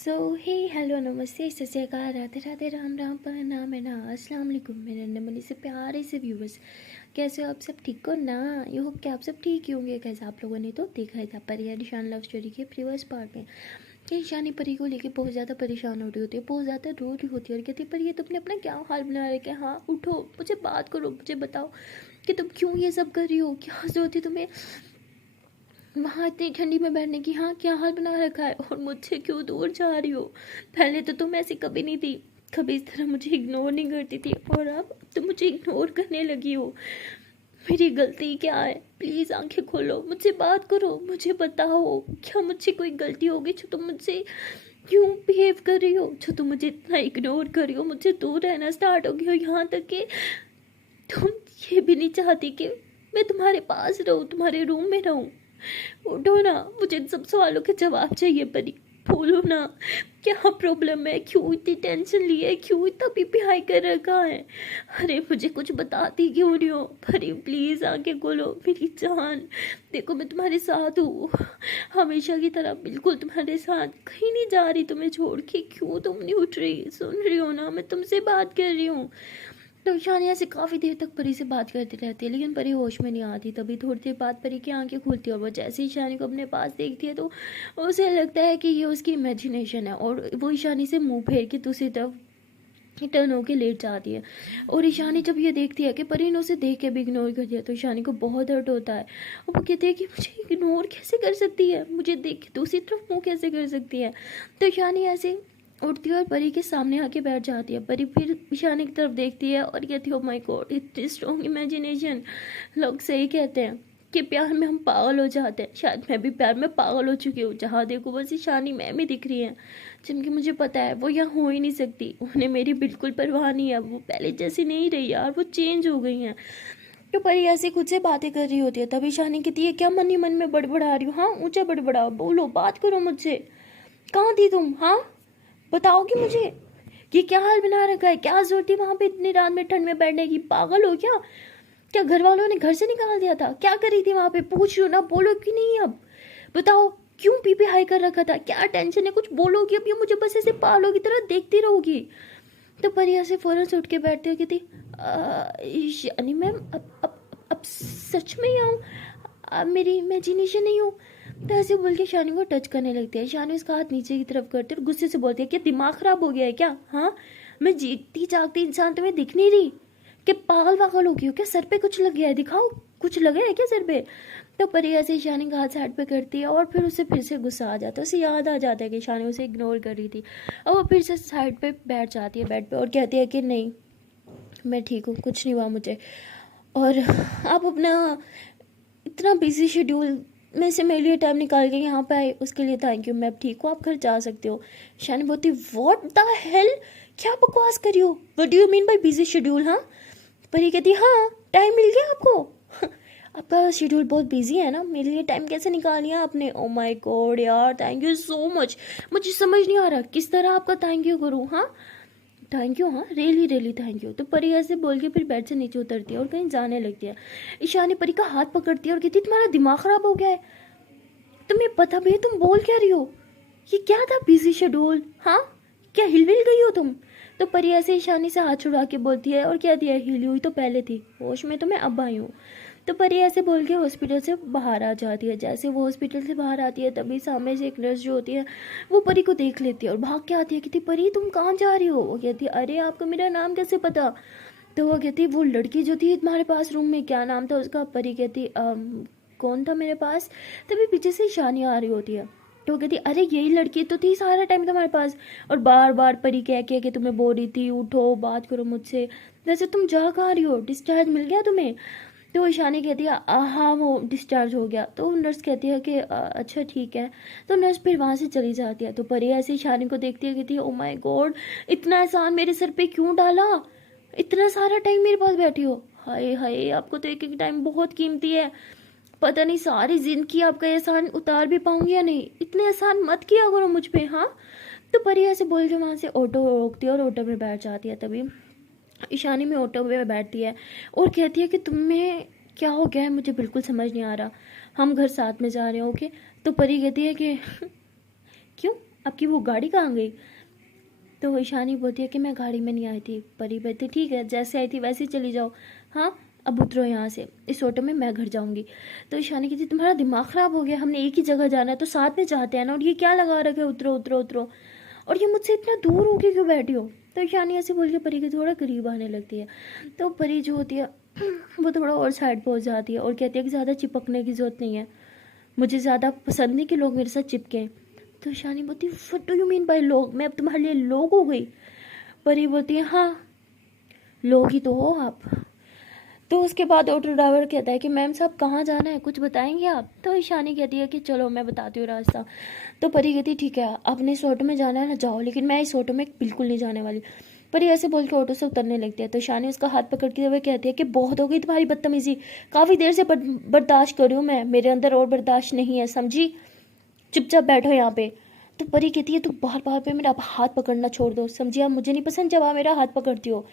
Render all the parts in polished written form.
सो हे hello नमस्ते सत श्री अकाल राधे राधे राम राम प्रणाम है ना अस्सलाम वालेकुम मेरे नमनी से प्यारे से व्यूवर्स। कैसे हो आप सब? ठीक हो ना? ये होप कि आप सब ठीक ही होंगे। कैसे आप लोगों ने तो देखा ही था परी निशान लव स्टोरी के प्रीवियस पार्ट में कि ईशानी परी को लेके बहुत ज़्यादा परेशान हो रही होती है, बहुत ज़्यादा रो रही होती है और कहती है पर ये तुमने अपना क्या हाल बना रखा है? हाँ उठो, मुझे बात करो, मुझे बताओ कि तुम क्यों ये सब कर रही हो, क्या जरूरत है तुम्हें वहाँ इतनी ठंडी में बैठने की? हाँ क्या हाल बना रखा है और मुझसे क्यों दूर जा रही हो? पहले तो तुम ऐसी कभी नहीं थी, कभी इस तरह मुझे इग्नोर नहीं करती थी और अब तुम मुझे इग्नोर करने लगी हो। मेरी गलती क्या है? प्लीज़ आंखें खोलो, मुझसे बात करो, मुझे बताओ क्या मुझसे कोई गलती होगी जो तुम मुझसे क्यों बिहेव कर रही हो, जो तुम मुझे इतना इग्नोर कर रही हो, मुझसे दूर रहना स्टार्ट हो गई हो, यहाँ तक कि तुम ये भी नहीं चाहती कि मैं तुम्हारे पास रहूँ, तुम्हारे रूम में रहूँ। उठो ना, मुझे इन सब सवालों के जवाब चाहिए परी। बोलो ना क्या प्रॉब्लम है, क्यों इतनी टेंशन ली है, क्यों इतना बीपी हाई कर रखा है? अरे मुझे कुछ बताती क्यों नहीं हो परी? प्लीज़ आंखें खोलो मेरी जान। देखो मैं तुम्हारे साथ हूँ, हमेशा की तरह बिल्कुल तुम्हारे साथ, कहीं नहीं जा रही तुम्हें छोड़ के। क्यों तुम नहीं उठ रही? सुन रही हो ना, मैं तुमसे बात कर रही हूँ। तो ईशान ऐसे काफ़ी देर तक परी से बात करती रहती है लेकिन परी होश में नहीं आती। तभी थोड़ी देर बाद परी की आंखें खुलती है और वो जैसे ईशानी को अपने पास देखती है तो उसे लगता है कि ये उसकी इमेजिनेशन है और वो ईशानी से मुंह फेर के दूसरी तरफ टर्न होके लेट जाती है। और ईशानी जब ये देखती है कि परी ने उसे देख के भी इग्नोर कर दिया तो ईशानी को बहुत हर्ट होता है और वो कहती है कि मुझे इग्नोर कैसे कर सकती है, मुझे देख के दूसरी तरफ मुँह कैसे कर सकती है। तो ईशानी ऐसे उठती है और परी के सामने आके बैठ जाती है। परी फिर ईशानी की तरफ देखती है और कहती है ओ माय गॉड इतनी स्ट्रॉन्ग इमेजिनेशन। लोग सही कहते हैं कि प्यार में हम पागल हो जाते हैं, शायद मैं भी प्यार में पागल हो चुकी हूँ। जहाँ देखो बस ईशानी मैम ही दिख रही है जिनकी मुझे पता है वो यहाँ हो ही नहीं सकती। उन्हें मेरी बिल्कुल परवाह नहीं है, वो पहले जैसी नहीं रही यार, वो चेंज हो गई हैं। तो परी ऐसे खुद से बातें कर रही होती है तभी ईशानी कहती है क्या मन ही मन में बड़बड़ा रही हो? हाँ ऊंचा बड़बड़ाओ, बोलो, बात करो मुझसे। कहाँ थी तुम? हाँ बताओगी मुझे कि क्या हाल बना रखा है? क्या जरूरत थी वहां पे इतनी रात में ठंड में बैठने की? पागल हो क्या? क्या घर वालों ने घर से निकाल दिया था? क्या करी थी वहां पे? पूछ लो ना, बोलो कि नहीं? अब बताओ क्यों पीपी हाई कर रखा था? क्या टेंशन है? कुछ बोलोगी अब या मुझे बस ऐसे पागलों की तरह देखती रहोगी? तो परिया से फौरन से उठ के बैठती हो कहती यानी मैम अब सच में ही आऊँ, मेरी इमेजिनेशन नहीं हो? तो ऐसे बोल के शानी को टच करने लगती है। शानी उसका हाथ नीचे की तरफ करती है और गुस्से से बोलती है कि दिमाग खराब हो गया है क्या? हाँ मैं जीती जागती इंसान तुम्हें दिख नहीं रही? कि पागल वागल हो गई हो क्या? सर पे कुछ लग गया है? दिखाओ, कुछ लगा है क्या सर पे? तो परी ऐसे शानी का हाथ साइड पे करती है और फिर उसे फिर से गुस्सा आ जाता है। उसे याद आ जाता है कि शानी उसे इग्नोर कर रही थी और वो फिर से साइड पे बैठ जाती है बेड पे और कहती है कि नहीं मैं ठीक हूँ, कुछ नहीं हुआ मुझे। और आप अपना इतना बिजी शेड्यूल में से मेरे लिए टाइम निकाल के यहाँ पे आए उसके लिए थैंक यू। मैं अब ठीक हूँ, आप घर जा सकते हो। शानी बोलती व्हाट द हेल, क्या बकवास कर रही हो? What do you mean by busy schedule? हाँ परी कहती हाँ टाइम मिल गया आपको? आपका शेड्यूल बहुत बिजी है ना, मेरे लिए टाइम कैसे निकाल लिया आपने? ओ माय गॉड यार थैंक यू सो मच। मुझे समझ नहीं आ रहा किस तरह आपका थैंक यू करूँ। हाँ थैंक यू, हाँ रियली रियली थैंक यू। तो परी ऐसे बोल के फिर बेड से नीचे उतरती है और कहीं जाने लगती है। ईशानी परी का हाथ पकड़ती है और कहती है तुम्हारा दिमाग खराब हो गया है? तुम्हें पता भी है तुम बोल क्या रही हो? ये क्या था बिजी शेड्यूल? हाँ क्या हिल विल गई हो तुम? तो परी ऐसे ईशानी से हाथ छुड़ा के बोलती है और कहती है हिली हुई तो पहले थी, होश में तो मैं अब आई हूँ। तो परी ऐसे बोल के हॉस्पिटल से बाहर आ जाती है। जैसे वो हॉस्पिटल से बाहर आती है तभी सामने से एक नर्स जो होती है वो परी को देख लेती है और भाग के आती है। कहती परी तुम कहाँ जा रही हो? वो कहती है अरे आपको मेरा नाम कैसे पता? तो वो कहती वो लड़की जो थी तुम्हारे पास रूम में, क्या नाम था उसका? परी कहती कौन था मेरे पास? तभी पीछे से शानी आ रही होती है तो वो कहती अरे यही लड़की तो थी सारा टाइम तुम्हारे पास और बार बार परी कह के कि तुम्हें बोल रही थी उठो बात करो मुझसे। वैसे तुम जा कहाँ रही हो? डिस्चार्ज मिल गया तुम्हें? तो ईशानी कहती है हाँ वो डिस्चार्ज हो गया। तो नर्स कहती है कि अच्छा ठीक है। तो नर्स फिर वहाँ से चली जाती है। तो परी ऐसे ईशानी को देखती है, कहती है ओ माय गॉड इतना एहसान मेरे सर पे क्यों डाला? इतना सारा टाइम मेरे पास बैठी हो? हाय हाय आपको तो एक एक टाइम बहुत कीमती है, पता नहीं सारी जिंदगी आपका एहसान उतार भी पाऊंगी या नहीं। इतने एहसान मत किया करो मुझ पे। हाँ तो परी ऐसे बोल के वहाँ से ऑटो रोकती है और ऑटो में बैठ जाती है। तभी ईशानी में ऑटो में बैठती है और कहती है कि तुम्हें क्या हो गया है? मुझे बिल्कुल समझ नहीं आ रहा, हम घर साथ में जा रहे हैं ओके? तो परी कहती है कि क्यों आपकी वो गाड़ी कहाँ गई? तो ईशानी बोलती है कि मैं गाड़ी में नहीं आई थी। परी बोलती ठीक है, जैसे आई थी वैसे ही चली जाओ। हाँ, अब उतरो यहाँ से, इस ऑटो में मैं घर जाऊंगी। तो ईशानी कहती तुम्हारा दिमाग ख़राब हो गया, हमने एक ही जगह जाना है तो साथ में जाते हैं ना, और ये क्या लगा रखे उतरो उतरो उतरो, और ये मुझसे इतना दूर होके क्यों बैठी हो? तो ईशानी ऐसे बोल के परी के थोड़ा करीब आने लगती है। तो परी जो होती है वो थोड़ा और साइड पर हो जाती है और कहती है कि ज़्यादा चिपकने की ज़रूरत नहीं है, मुझे ज़्यादा पसंद नहीं कि लोग मेरे साथ चिपकें। तो ईशानी बोलती what do you mean by लोग, मैं अब तुम्हारे लिए लोग हो गई? परी बोलती है हाँ, लोग ही तो हो आप। तो उसके बाद ऑटो ड्राइवर कहता है कि मैम साहब कहाँ जाना है, कुछ बताएंगे आप? तो ईशानी कहती है कि चलो मैं बताती हूँ रास्ता। तो परी कहती ठीक है, आपने इस ऑटो में जाना है ना, जाओ, लेकिन मैं इस ऑटो में बिल्कुल नहीं जाने वाली। परी ऐसे बोल के ऑटो से उतरने लगती है। तो ईशानी उसका हाथ पकड़ के हुए कहती है कि बहुत हो गई तुम्हारी बदतमीजी, काफ़ी देर से बर्दाश्त कर रही हूँ मैं, मेरे अंदर और बर्दाश्त नहीं है, समझी? चुपचाप बैठो यहाँ पे। तो परी कहती है तू बार बार पे मेरा हाथ पकड़ना छोड़ दो, समझिए? आप मुझे नहीं पसंद जब आप मेरा हाथ पकड़ती हो।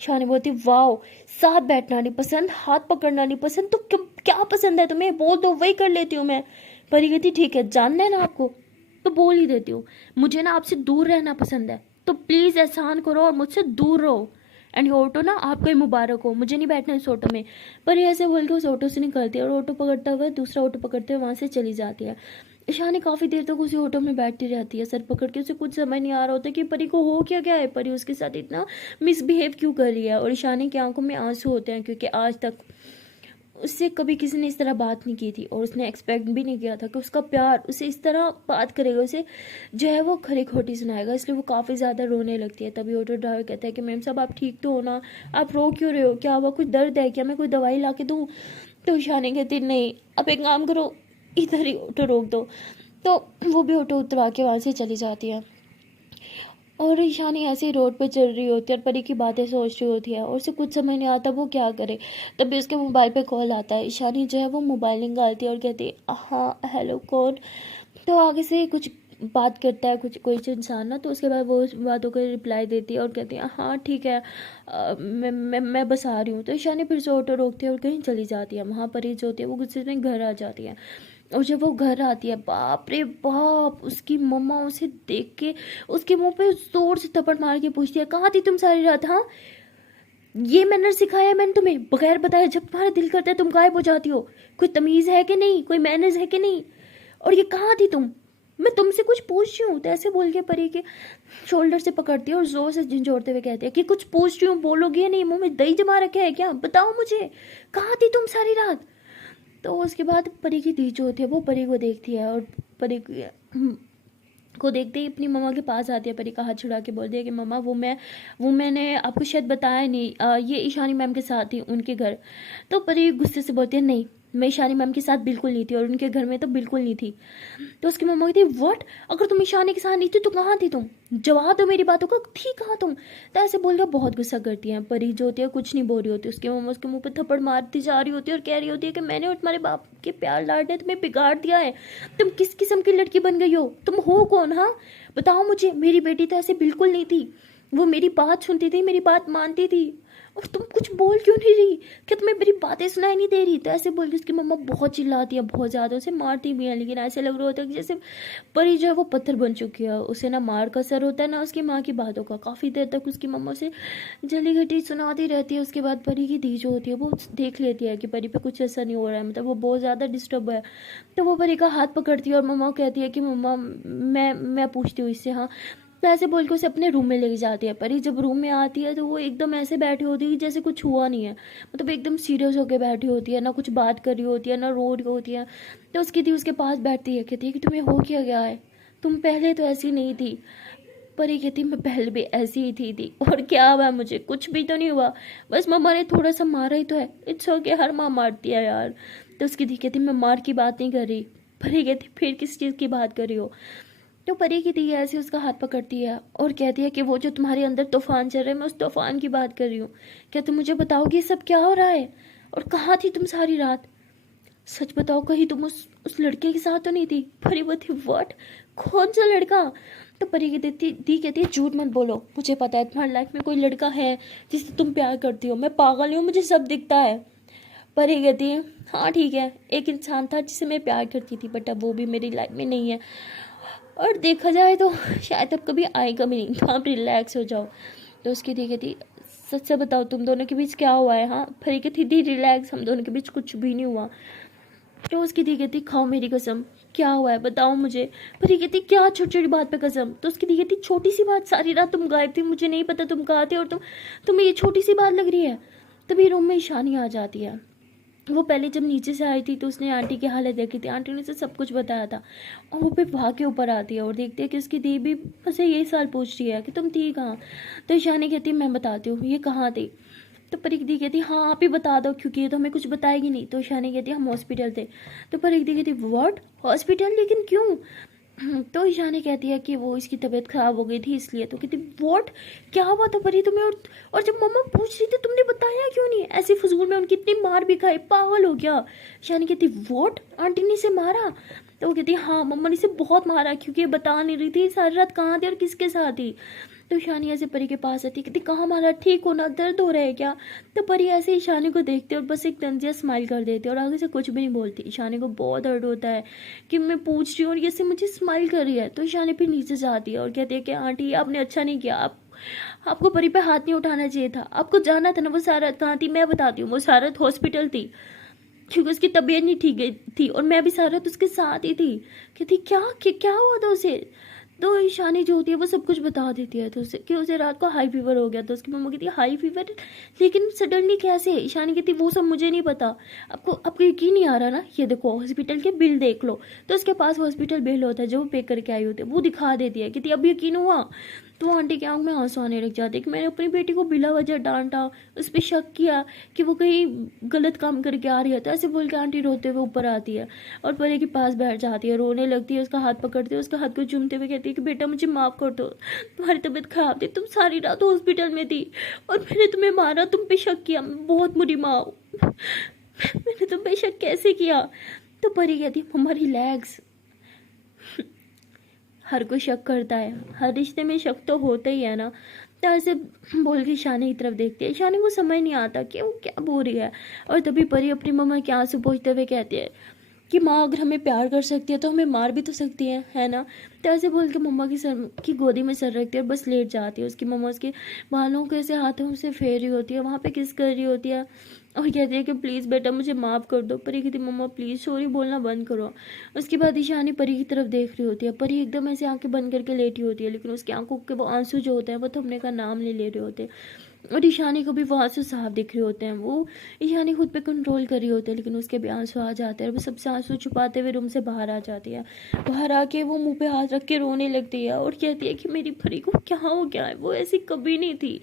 शानी बोलती वाओ, साथ बैठना नहीं पसंद, हाथ पकड़ना नहीं पसंद, तो क्या पसंद है तुम्हें? बोल दो, वही कर लेती हूँ मैं। परी कहती ठीक है, जानना है ना आपको तो बोल ही देती हूँ, मुझे ना आपसे दूर रहना पसंद है, तो प्लीज़ एहसान करो और मुझसे दूर रहो। एंड ये ऑटो ना आपको ही मुबारक हो, मुझे नहीं बैठना इस ऑटो में। पर ये ऐसे बोल के उस ऑटो से निकलती है और ऑटो पकड़ता हुआ दूसरा ऑटो पकड़ते हुए वहाँ से चली जाती है। ईशानी काफ़ी देर तक उसी ऑटो में बैठती रहती है, सर पकड़ के। उसे कुछ समझ नहीं आ रहा होता कि परी को हो क्या गया है, परी उसके साथ इतना मिसबिहेव क्यों कर रही है। और ईशानी की आंखों में आंसू होते हैं, क्योंकि आज तक उससे कभी किसी ने इस तरह बात नहीं की थी और उसने एक्सपेक्ट भी नहीं किया था कि उसका प्यार उसे इस तरह बात करेगा, उसे जो है वो खरी खोटी सुनाएगा। इसलिए वो काफ़ी ज़्यादा रोने लगती है। तभी ऑटो ड्राइवर कहता है कि मैम साहब आप ठीक तो हो ना, आप रो क्यों रहे हो, क्या हुआ, कुछ दर्द है क्या, मैं कोई दवाई ला के दूँ? तो ईशानी कहती नहीं, आप एक काम करो, इधर ही ऑटो रोक दो। तो वो भी ऑटो उतरवा के वहाँ से चली जाती है। और ईशानी ऐसे ही रोड पे चल रही होती है और परी की बातें सोच रही होती है और उसे कुछ समझ नहीं आता वो क्या करे। तभी उसके मोबाइल पे कॉल आता है। ईशानी जो है वो मोबाइल निकालती है और कहती है हाँ हेलो कौन? तो आगे से कुछ बात करता है कुछ कोई इंसान ना, तो उसके बाद वो उस बातों का रिप्लाई देती है और कहती है हाँ ठीक है, मैं बस आ रही हूँ। तो ईशानी फिर से ऑटो रोकती है और कहीं चली जाती है। वहाँ परी जो होती है वो गुस्से में घर आ जाती है। और जब वो घर आती है, बाप रे बाप, उसकी मम्मा उसे देख के उसके मुंह पे जोर से थप्पड़ मार के पूछती है कहाँ थी तुम सारी रात? हाँ, ये मैनर सिखाया मैंने तुम्हें? बगैर बताए जब तुम्हारा दिल करता है तुम गायब हो जाती हो, कोई तमीज़ है कि नहीं, कोई मैनर्स है कि नहीं? और ये कहाँ थी तुम? मैं तुमसे कुछ पूछ रही हूँ। तो ऐसे बोल के परी के शोल्डर से पकड़ती है और जोर से झंझोड़ते हुए कहती है कि कुछ पूछ रही हूँ, बोलोगी या नहीं? मुंह में दही जमा रखे है क्या? बताओ मुझे, कहाँ थी तुम सारी रात? तो उसके बाद परी की दी जो होती है वो परी को देखती है और परी को देखते ही अपनी मम्मा के पास आती है। परी का हाथ छुड़ा के बोलती है कि मम्मा मैंने आपको शायद बताया नहीं, ये ईशानी मैम के साथ थी उनके घर। तो परी गुस्से से बोलती है नहीं, मैं ईशानी मैम के साथ बिल्कुल नहीं थी और उनके घर में तो बिल्कुल नहीं थी। तो उसकी मम्मा कहती है व्हाट, अगर तुम ईशानी के साथ नहीं थी तो कहाँ थी तुम? जवाब दो मेरी बातों का, थी कहाँ तुम? तो ऐसे बोलकर बहुत गुस्सा करती है। परी जो होती है कुछ नहीं बोल रही होती, उसकी मम्मा उसके मुंह पे थप्पड़ मारती जा रही होती है और कह रही होती है कि मैंने और तुम्हारे बाप के प्यार लाड ने तुम्हें बिगाड़ दिया है, तुम किस किस्म की लड़की बन गई हो, तुम हो कौन? हाँ बताओ मुझे, मेरी बेटी तो ऐसे बिल्कुल नहीं थी, वो मेरी बात सुनती थी, मेरी बात मानती थी, और तुम कुछ बोल क्यों नहीं रही? क्या तुम्हें मेरी बातें सुनाई नहीं दे रही? तो ऐसे बोल के उसकी मम्मा बहुत चिल्लाती है, बहुत ज़्यादा उसे मारती भी है, लेकिन ऐसे लग रहा होता है कि जैसे परी जो है वो पत्थर बन चुकी है, उसे ना मार का असर होता है ना उसकी माँ की बातों का। काफ़ी देर तक उसकी मम्मा उसे जली घटी सुनाती रहती है। उसके बाद परी की दी जो होती है वो देख लेती है कि परी पे कुछ ऐसा नहीं हो रहा है, मतलब वो बहुत ज़्यादा डिस्टर्ब है। तो वो परी का हाथ पकड़ती है और मम्मा कहती है कि मम्मा मैं पूछती हूँ इससे। हाँ, तो ऐसे बोल के उसे अपने रूम में लेके जाती है। परी जब रूम में आती है तो वो एकदम ऐसे बैठी होती है जैसे कुछ हुआ नहीं है, मतलब एकदम सीरियस होकर बैठी होती है, ना कुछ बात कर रही होती है ना रो रही होती है। तो उसकी दी उसके पास बैठती है, कहती है कि तुम्हें हो क्या गया है, तुम पहले तो ऐसी नहीं थी। परी कहती मैं पहले भी ऐसी ही थी और क्या हुआ, मुझे कुछ भी तो नहीं हुआ, बस मम्मा ने थोड़ा सा मारा ही तो है, इट्स ओके, हर माँ मारती है यार। तो उसकी दी कहती मैं मार की बात नहीं कर रही। परी कहती फिर किस चीज़ की बात कर रही हो? तो परी की दी ऐसे उसका हाथ पकड़ती है और कहती है कि वो जो तुम्हारे अंदर तूफान चल रहा है, मैं उस तूफान की बात कर रही हूँ। क्या तुम मुझे बताओगी सब क्या हो रहा है और कहाँ थी तुम सारी रात? सच बताओ, कहीं तुम उस लड़के के साथ तो नहीं थी? परी बोलती व्हाट, कौन सा लड़का? तो परी की दी कहती है झूठ मत बोलो, मुझे पता है तुम्हारी लाइफ में कोई लड़का है जिससे तुम प्यार करती हो, मैं पागल हूँ, मुझे सब दिखता है। परी कहती है हाँ ठीक है, एक इंसान था जिससे मैं प्यार करती थी, बट अब वो भी मेरी लाइफ में नहीं है। और देखा जाए तो शायद अब कभी आएगा भी नहीं, तो आप रिलैक्स हो जाओ। तो उसकी दी कहती सच से बताओ तुम दोनों के बीच क्या हुआ है? हाँ परी कहती दी रिलैक्स, हम दोनों के बीच कुछ भी नहीं हुआ। तो उसकी दी कहती खाओ मेरी कसम, क्या हुआ है बताओ मुझे। परी कहती क्या छोटी छोटी बात पे कसम? तो उसकी दी कहती छोटी सी बात, सारी रात तुम गायब थी, मुझे नहीं पता तुम कहाँ थे, और तुम्हें ये छोटी सी बात लग रही है। तभी रूम में ईशानी आ जाती है। वो पहले जब नीचे से आई थी तो उसने आंटी की हालत देखी थी, आंटी ने उसे सब कुछ बताया था। और वो फिर वहाँ के ऊपर आती है और देखती है कि उसकी दी भी मुझसे यही सवाल पूछ रही है कि तुम थी कहाँ। तो ईशानी कहती मैं बताती हूँ ये कहाँ थी। तो परीक दी कहती हाँ आप ही बता दो, क्योंकि ये तो हमें कुछ बताएगी नहीं। तो ईशानी कहती हम हॉस्पिटल थे। तो परीक दी कहती व्हाट हॉस्पिटल, लेकिन क्यों? तो ईशानी कहती है कि वो इसकी तबीयत खराब हो गई थी इसलिए। तो कहती व्हाट, क्या हुआ था परी तुम्हें? और जब मम्मा पूछ रही थी तुमने बताया क्यों नहीं? ऐसे फजूल में उनकी इतनी मार भी खाई, पागल हो गया। ईशानी कहती व्हाट, आंटी ने इसे मारा? तो वो कहती हाँ मम्मा ने इसे बहुत मारा, क्योंकि ये बता नहीं रही थी सारी रात कहाँ थी और किसके साथ थी। तो ईशानी ऐसे परी के पास आती, कहती कहाँ मारा, ठीक हो ना, दर्द हो रहा है क्या? तो परी ऐसे ईशानी को देखती और बस एक तंजिया स्माइल कर देती और आगे से कुछ भी नहीं बोलती। ईशानी को बहुत दर्द होता है कि मैं पूछ रही हूँ और ये से मुझे स्माइल कर रही है। तो ईशानी फिर नीचे जाती है और कहती है कि आंटी आपने अच्छा नहीं किया, आपको परी पे हाथ नहीं उठाना चाहिए था, आपको जाना था ना। वो सारत कहाँ थी मैं बताती हूँ, वो सारत हॉस्पिटल थी, क्योंकि उसकी तबीयत नहीं ठीक थी और मैं भी सारत उसके साथ ही थी। कहती क्या हुआ था उसे? तो ईशानी जो होती है वो सब कुछ बता देती है। तो उसे कि उसे रात को हाई फीवर हो गया। तो उसकी मम्मा कहती है हाई फीवर, लेकिन सडनली कैसे? ईशानी कहती वो सब मुझे नहीं पता, आपको यकीन नहीं आ रहा ना, ये देखो हॉस्पिटल के बिल देख लो। तो उसके पास हॉस्पिटल बिल होता है जो वो पे करके आई होती है, वो दिखा देती है। कहती अब यकीन हुआ? तो आंटी की आंख में आंसू आने लग जाते कि मैंने अपनी बेटी को बिला वजह डांटा, उस पर शक किया कि वो कहीं गलत काम करके आ रही है। तो ऐसे बोल के आंटी रोते हुए ऊपर आती है और परी के पास बैठ जाती है, रोने लगती है, उसका हाथ पकड़ती है, उसका हाथ को चूमते हुए कहती है कि बेटा मुझे माफ़ कर दो, तुम्हारी तबीयत खराब थी, तुम सारी रात हॉस्पिटल में थी और मैंने तुम्हें मारा, तुम पे शक किया, मैं बहुत बुरी माँ हूँ, मैंने तुम पे शक कैसे किया? तो परी कहती है मम्मा रिलैक्स, हर कोई शक करता है, हर रिश्ते में शक तो होता ही है ना। तो ऐसे बोल के ईशानी की तरफ देखती है। ईशानी को समझ नहीं आता कि वो क्या बोल रही है। और तभी परी अपनी मम्मा के आंसू पोंछते हुए कहती है कि माँ अगर हमें प्यार कर सकती है तो हमें मार भी तो सकती है ना। तो ऐसे बोल के मम्मा की सर की गोदी में सर रखती है और बस लेट जाती है। उसकी मम्मा उसके बालों को ऐसे हाथों से फेर रही होती है, वहाँ पे किस कर रही होती है और कहती है कि प्लीज़ बेटा मुझे माफ़ कर दो। परी कहती मम्मा प्लीज़ सॉरी बोलना बंद करो। उसके बाद ईशानी परी की तरफ देख रही होती है। परी एकदम ऐसे आंखें बंद करके लेटी होती है, लेकिन उसकी आंखों के वो आंसू जो होते हैं वो थमने का नाम नहीं ले रहे होते और ईशानी को भी वो आंसू साफ दिख रहे होते हैं। वो ईशानी खुद पे कंट्रोल कर रही होती है, लेकिन उसके भी आंसू आ जाते हैं और वो सबसे आंसू छुपाते हुए रूम से बाहर आ जाती है। बाहर आके वो मुंह पे हाथ रख के रोने लगती है और कहती है कि मेरी परी को क्या हो गया है, वो ऐसी कभी नहीं थी,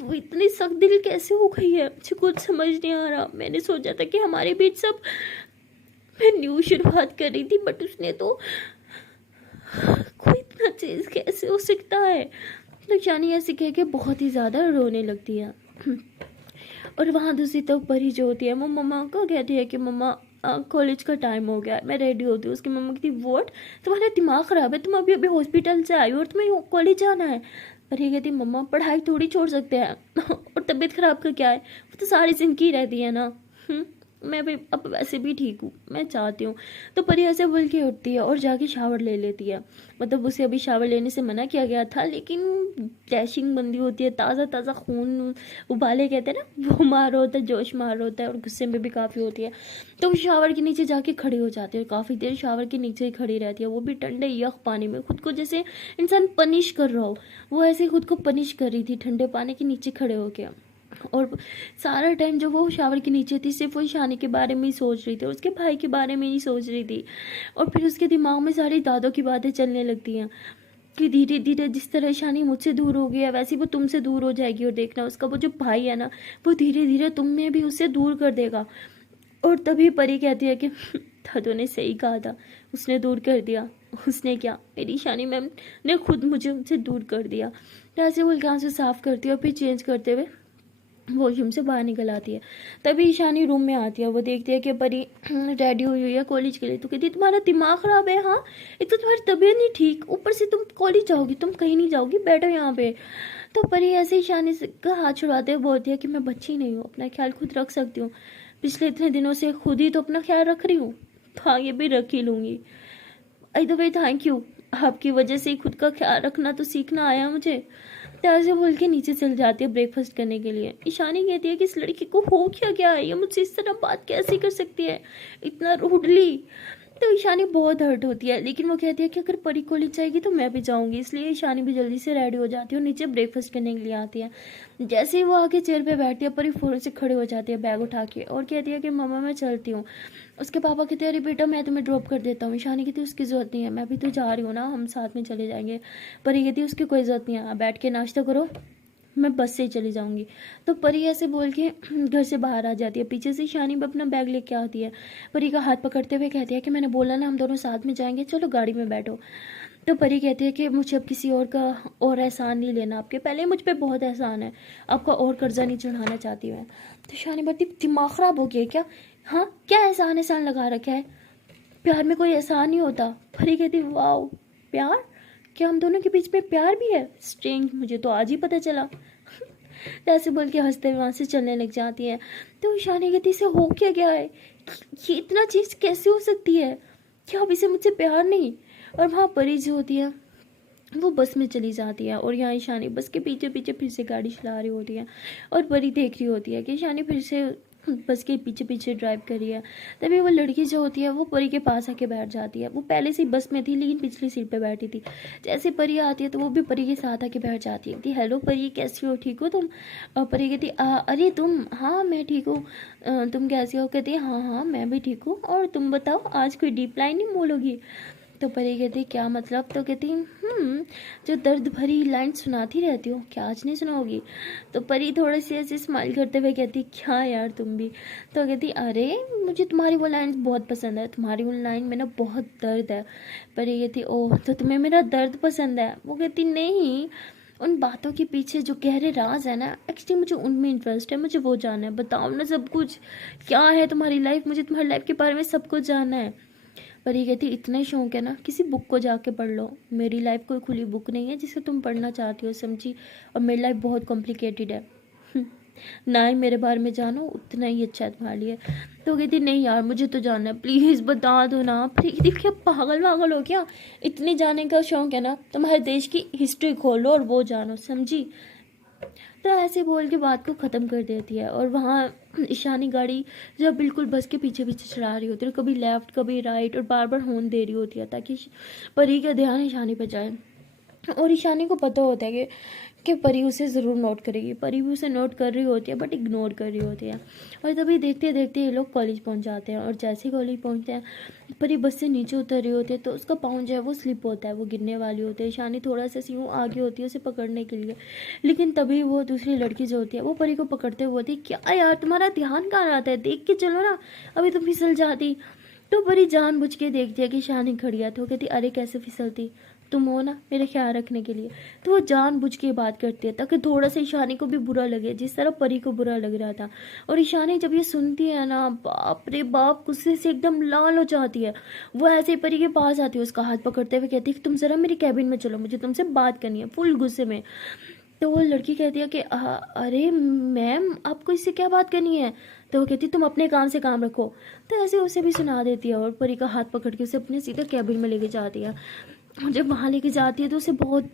वो इतनी सख्त दिल कैसे हो गई है, मुझे कुछ समझ नहीं आ रहा। मैंने सोचा था कि हमारे बीच सब मैं न्यू शुरुआत कर रही थी, बट उसने तो कोई इतना चीज़ कैसे हो सकता है। तो ईशानी ऐसे कह के बहुत ही ज़्यादा रोने लगती है। और वहाँ दूसरी तरफ परी जो होती है वो मम्मा को कहती है कि मम्मा कॉलेज का टाइम हो गया है, मैं रेडी होती हूँ। उसकी मम्मा कहती वोट, तुम्हारा दिमाग ख़राब है, तुम अभी अभी हॉस्पिटल से आई हो और तुम्हें कॉलेज जाना है। परी कहती मम्मा पढ़ाई थोड़ी छोड़ सकते हैं और तबीयत ख़राब का क्या है, वो तो सारी ज़िंदगी रहती है ना। मैं भी अब वैसे भी ठीक हूँ, मैं चाहती हूँ। तो परी ऐसे बोल के उठती है और जाके शावर ले लेती है। मतलब उसे अभी शावर लेने से मना किया गया था, लेकिन डैशिंग बंदी होती है, ताज़ा ताज़ा खून उबाले कहते हैं ना, वो मार होता है, जोश मार होता है और गुस्से में भी काफ़ी होती है। तो वो शावर के नीचे जाके खड़ी हो जाती है और काफ़ी देर शावर के नीचे ही खड़ी रहती है, वो भी ठंडे यख पानी में, खुद को जैसे इंसान पनिश कर रहा हो, वो ऐसे खुद को पनिश कर रही थी ठंडे पानी के नीचे खड़े होकर। और सारा टाइम जो वो शावर के नीचे थी सिर्फ वो ईशानी के बारे में ही सोच रही थी और उसके भाई के बारे में ही सोच रही थी। और फिर उसके दिमाग में सारी दादों की बातें चलने लगती हैं कि धीरे धीरे जिस तरह ईशानी मुझसे दूर हो गई है वैसे वो तुमसे दूर हो जाएगी, और देखना उसका वो जो भाई है ना वो धीरे धीरे तुम्हें भी उससे दूर कर देगा। और तभी परी कहती है कि दादों ने सही कहा था, उसने दूर कर दिया। उसने क्या, मेरी ईशानी मैम ने खुद मुझे उनसे दूर कर दिया। ऐसे बोल के आंसू साफ करती है और फिर चेंज करते हुए वॉशरूम से बाहर निकल आती है। तभी ईशानी रूम में आती है, वो देखती है कि परी रेडी हुई हुई है कॉलेज के लिए। तो कहती है तुम्हारा दिमाग ख़राब है, हाँ एक तो तुम्हारी तबीयत नहीं ठीक, ऊपर से तुम कॉलेज जाओगी, तुम कहीं नहीं जाओगी, बैठो यहाँ पे। तो परी ऐसे ईशानी का हाथ छुड़ाते हुए बोलती है कि मैं बच्ची नहीं हूँ, अपना ख्याल खुद रख सकती हूँ, पिछले इतने दिनों से खुद ही तो अपना ख्याल रख रही हूँ, तो आगे भी रख ही लूँगी। By the way thank you, आपकी वजह से ही खुद का ख्याल रखना तो सीखना आया मुझे। तो ऐसे बोल के नीचे चल जाती है ब्रेकफास्ट करने के लिए। ईशानी कहती है कि इस लड़की को हो क्या गया है, ये मुझसे इस तरह बात कैसे कर सकती है, इतना रूडली। तो ईशानी बहुत हर्ट होती है, लेकिन वो कहती है कि अगर परी को ले जाएगी तो मैं भी जाऊंगी। इसलिए ईशानी भी जल्दी से रेडी हो जाती है और नीचे ब्रेकफास्ट करने के लिए आती है। जैसे ही वो आके चेयर पे बैठती है, परी फौरन से खड़े हो जाती है बैग उठा के और कहती है कि मम्मा मैं चलती हूँ। उसके पापा कहते हैं अरे बेटा मैं तुम्हें ड्रॉप कर देता हूँ। ईशानी कहती है उसकी ज़रूरत नहीं है, मैं भी तो जा रही हूँ ना, हम साथ में चले जाएंगे। परी कहती है उसकी कोई ज़रूरत नहीं है, आप बैठ के नाश्ता करो, मैं बस से ही चली जाऊंगी। तो परी ऐसे बोल के घर से बाहर आ जाती है। पीछे से ईशानी भी अपना बैग लेके आती है। परी का हाथ पकड़ते हुए कहती है कि मैंने बोला ना हम दोनों साथ में जाएंगे, चलो गाड़ी में बैठो। तो परी कहती है कि मुझे अब किसी और का और एहसान नहीं लेना, आपके पहले मुझ पर बहुत एहसान है, आपका और कर्जा नहीं चढ़ाना चाहती मैं। तो ईशानी बोलती दिमाग ख़राब हो गया क्या, हाँ क्या एहसान एहसान लगा रखा है, प्यार में कोई एहसान नहीं होता। परी कहती वाह प्यार, क्या हम दोनों के बीच में प्यार भी है, स्ट्रेंज, मुझे तो आज ही पता चला। तो ऐसे बोल के हंसते हुए वहाँ से चलने लग जाती है। तो ईशानी कहती इसे हो क्या गया है, ये इतना चीज़ कैसे हो सकती है, क्या अब इसे मुझसे प्यार नहीं। और वहाँ परी जो होती है वो बस में चली जाती है और यहाँ ईशानी बस के पीछे पीछे फिर से गाड़ी चला रही होती है और परी देख रही होती है कि ईशानी फिर से बस के पीछे पीछे ड्राइव कर रही है। तभी वो लड़की जो होती है वो परी के पास आके बैठ जाती है। वो पहले से ही बस में थी लेकिन पिछली सीट पे बैठी थी। जैसे परी आती है तो वो भी परी के साथ आके बैठ जाती है। कहती हेलो परी कैसी हो, ठीक हो तुम। और परी कहती अरे तुम, हाँ मैं ठीक हूँ, तुम कैसी हो। कहती है हाँ हाँ मैं भी ठीक हूँ, और तुम बताओ आज कोई डीप लाइन नहीं बोलोगी। तो परी कहती क्या मतलब। तो कहती जो दर्द भरी लाइन सुनाती रहती हो क्या आज नहीं सुनाओगी। तो परी थोड़ी सी ऐसे स्माइल करते हुए कहती क्या यार तुम भी। तो कहती अरे मुझे तुम्हारी वो लाइन बहुत पसंद है, तुम्हारी वो लाइन में ना बहुत दर्द है। परी कहती ओह तो तुम्हें मेरा दर्द पसंद है। वो कहती नहीं, उन बातों के पीछे जो गहरे राज है ना, एक्चुअली मुझे उनमें इंटरेस्ट है, मुझे वो जानना है। बताओ ना सब कुछ, क्या है तुम्हारी लाइफ, मुझे तुम्हारी लाइफ के बारे में सब कुछ जानना है। पर ये कहती इतना ही शौक है ना किसी बुक को जाके पढ़ लो, मेरी लाइफ कोई खुली बुक नहीं है जिसे तुम पढ़ना चाहती हो, समझी। और मेरी लाइफ बहुत कॉम्प्लिकेटेड है, ना ही मेरे बारे में जानो उतना ही अच्छा है तुम्हारे लिए। तो कहती नहीं यार मुझे तो जानना है, प्लीज़ बता दो ना। फिर कहती क्या पागल वागल हो क्या, इतने जाने का शौक है ना, तुम्हारे देश की हिस्ट्री खोलो और वो जानो, समझी। तो ऐसे बोल के बात को ख़त्म कर देती है। और वहाँ ईशानी गाड़ी जब बिल्कुल बस के पीछे पीछे चला रही होती है, कभी लेफ़्ट कभी राइट, और बार बार हॉर्न दे रही होती है ताकि परी का ध्यान ईशानी पर जाए। और ईशानी को पता होता है कि परी उसे ज़रूर नोट करेगी। परी भी उसे नोट कर रही होती है बट इग्नोर कर रही होती है। और तभी देखते देखते ये लोग कॉलेज पहुंच जाते हैं। और जैसे ही कॉलेज पहुंचते हैं, परी बस से नीचे उतर रही होती है तो उसका पाँव जो है वो स्लिप होता है, वो गिरने वाली होती है। ईशानी थोड़ा सा सी वो आगे होती है उसे पकड़ने के लिए, लेकिन तभी वो दूसरी लड़की जो होती है वो परी को पकड़ते हुए होती है। क्या यार तुम्हारा ध्यान कहाँ रहता है, देख के चलो ना, अभी तुम फिसल जाती। तो परी जानबूझ के देखती है कि ईशानी खड़ी है तो कहती अरे कैसे फिसलती, तुम हो ना मेरा ख्याल रखने के लिए। तो वो जानबूझ के बात करती है ताकि थोड़ा सा ईशानी को भी बुरा लगे जिस तरह परी को बुरा लग रहा था। और ईशानी जब ये सुनती है ना, बाप रे बाप, गुस्से से एकदम लाल हो जाती है। वो ऐसे ही परी के पास आती है, उसका हाथ पकड़ते हुए कहती है तुम ज़रा मेरी कैबिन में चलो, मुझे तुमसे बात करनी है, फुल गुस्से में। तो वो लड़की कहती है कि अरे मैम आपको इससे क्या बात करनी है। तो वो कहती तुम अपने काम से काम रखो। तो ऐसे उसे भी सुना देती है और परी का हाथ पकड़ के उसे अपने सीधा कैबिन में लेके जाती है। जब वहाँ लेके जाती है तो उसे बहुत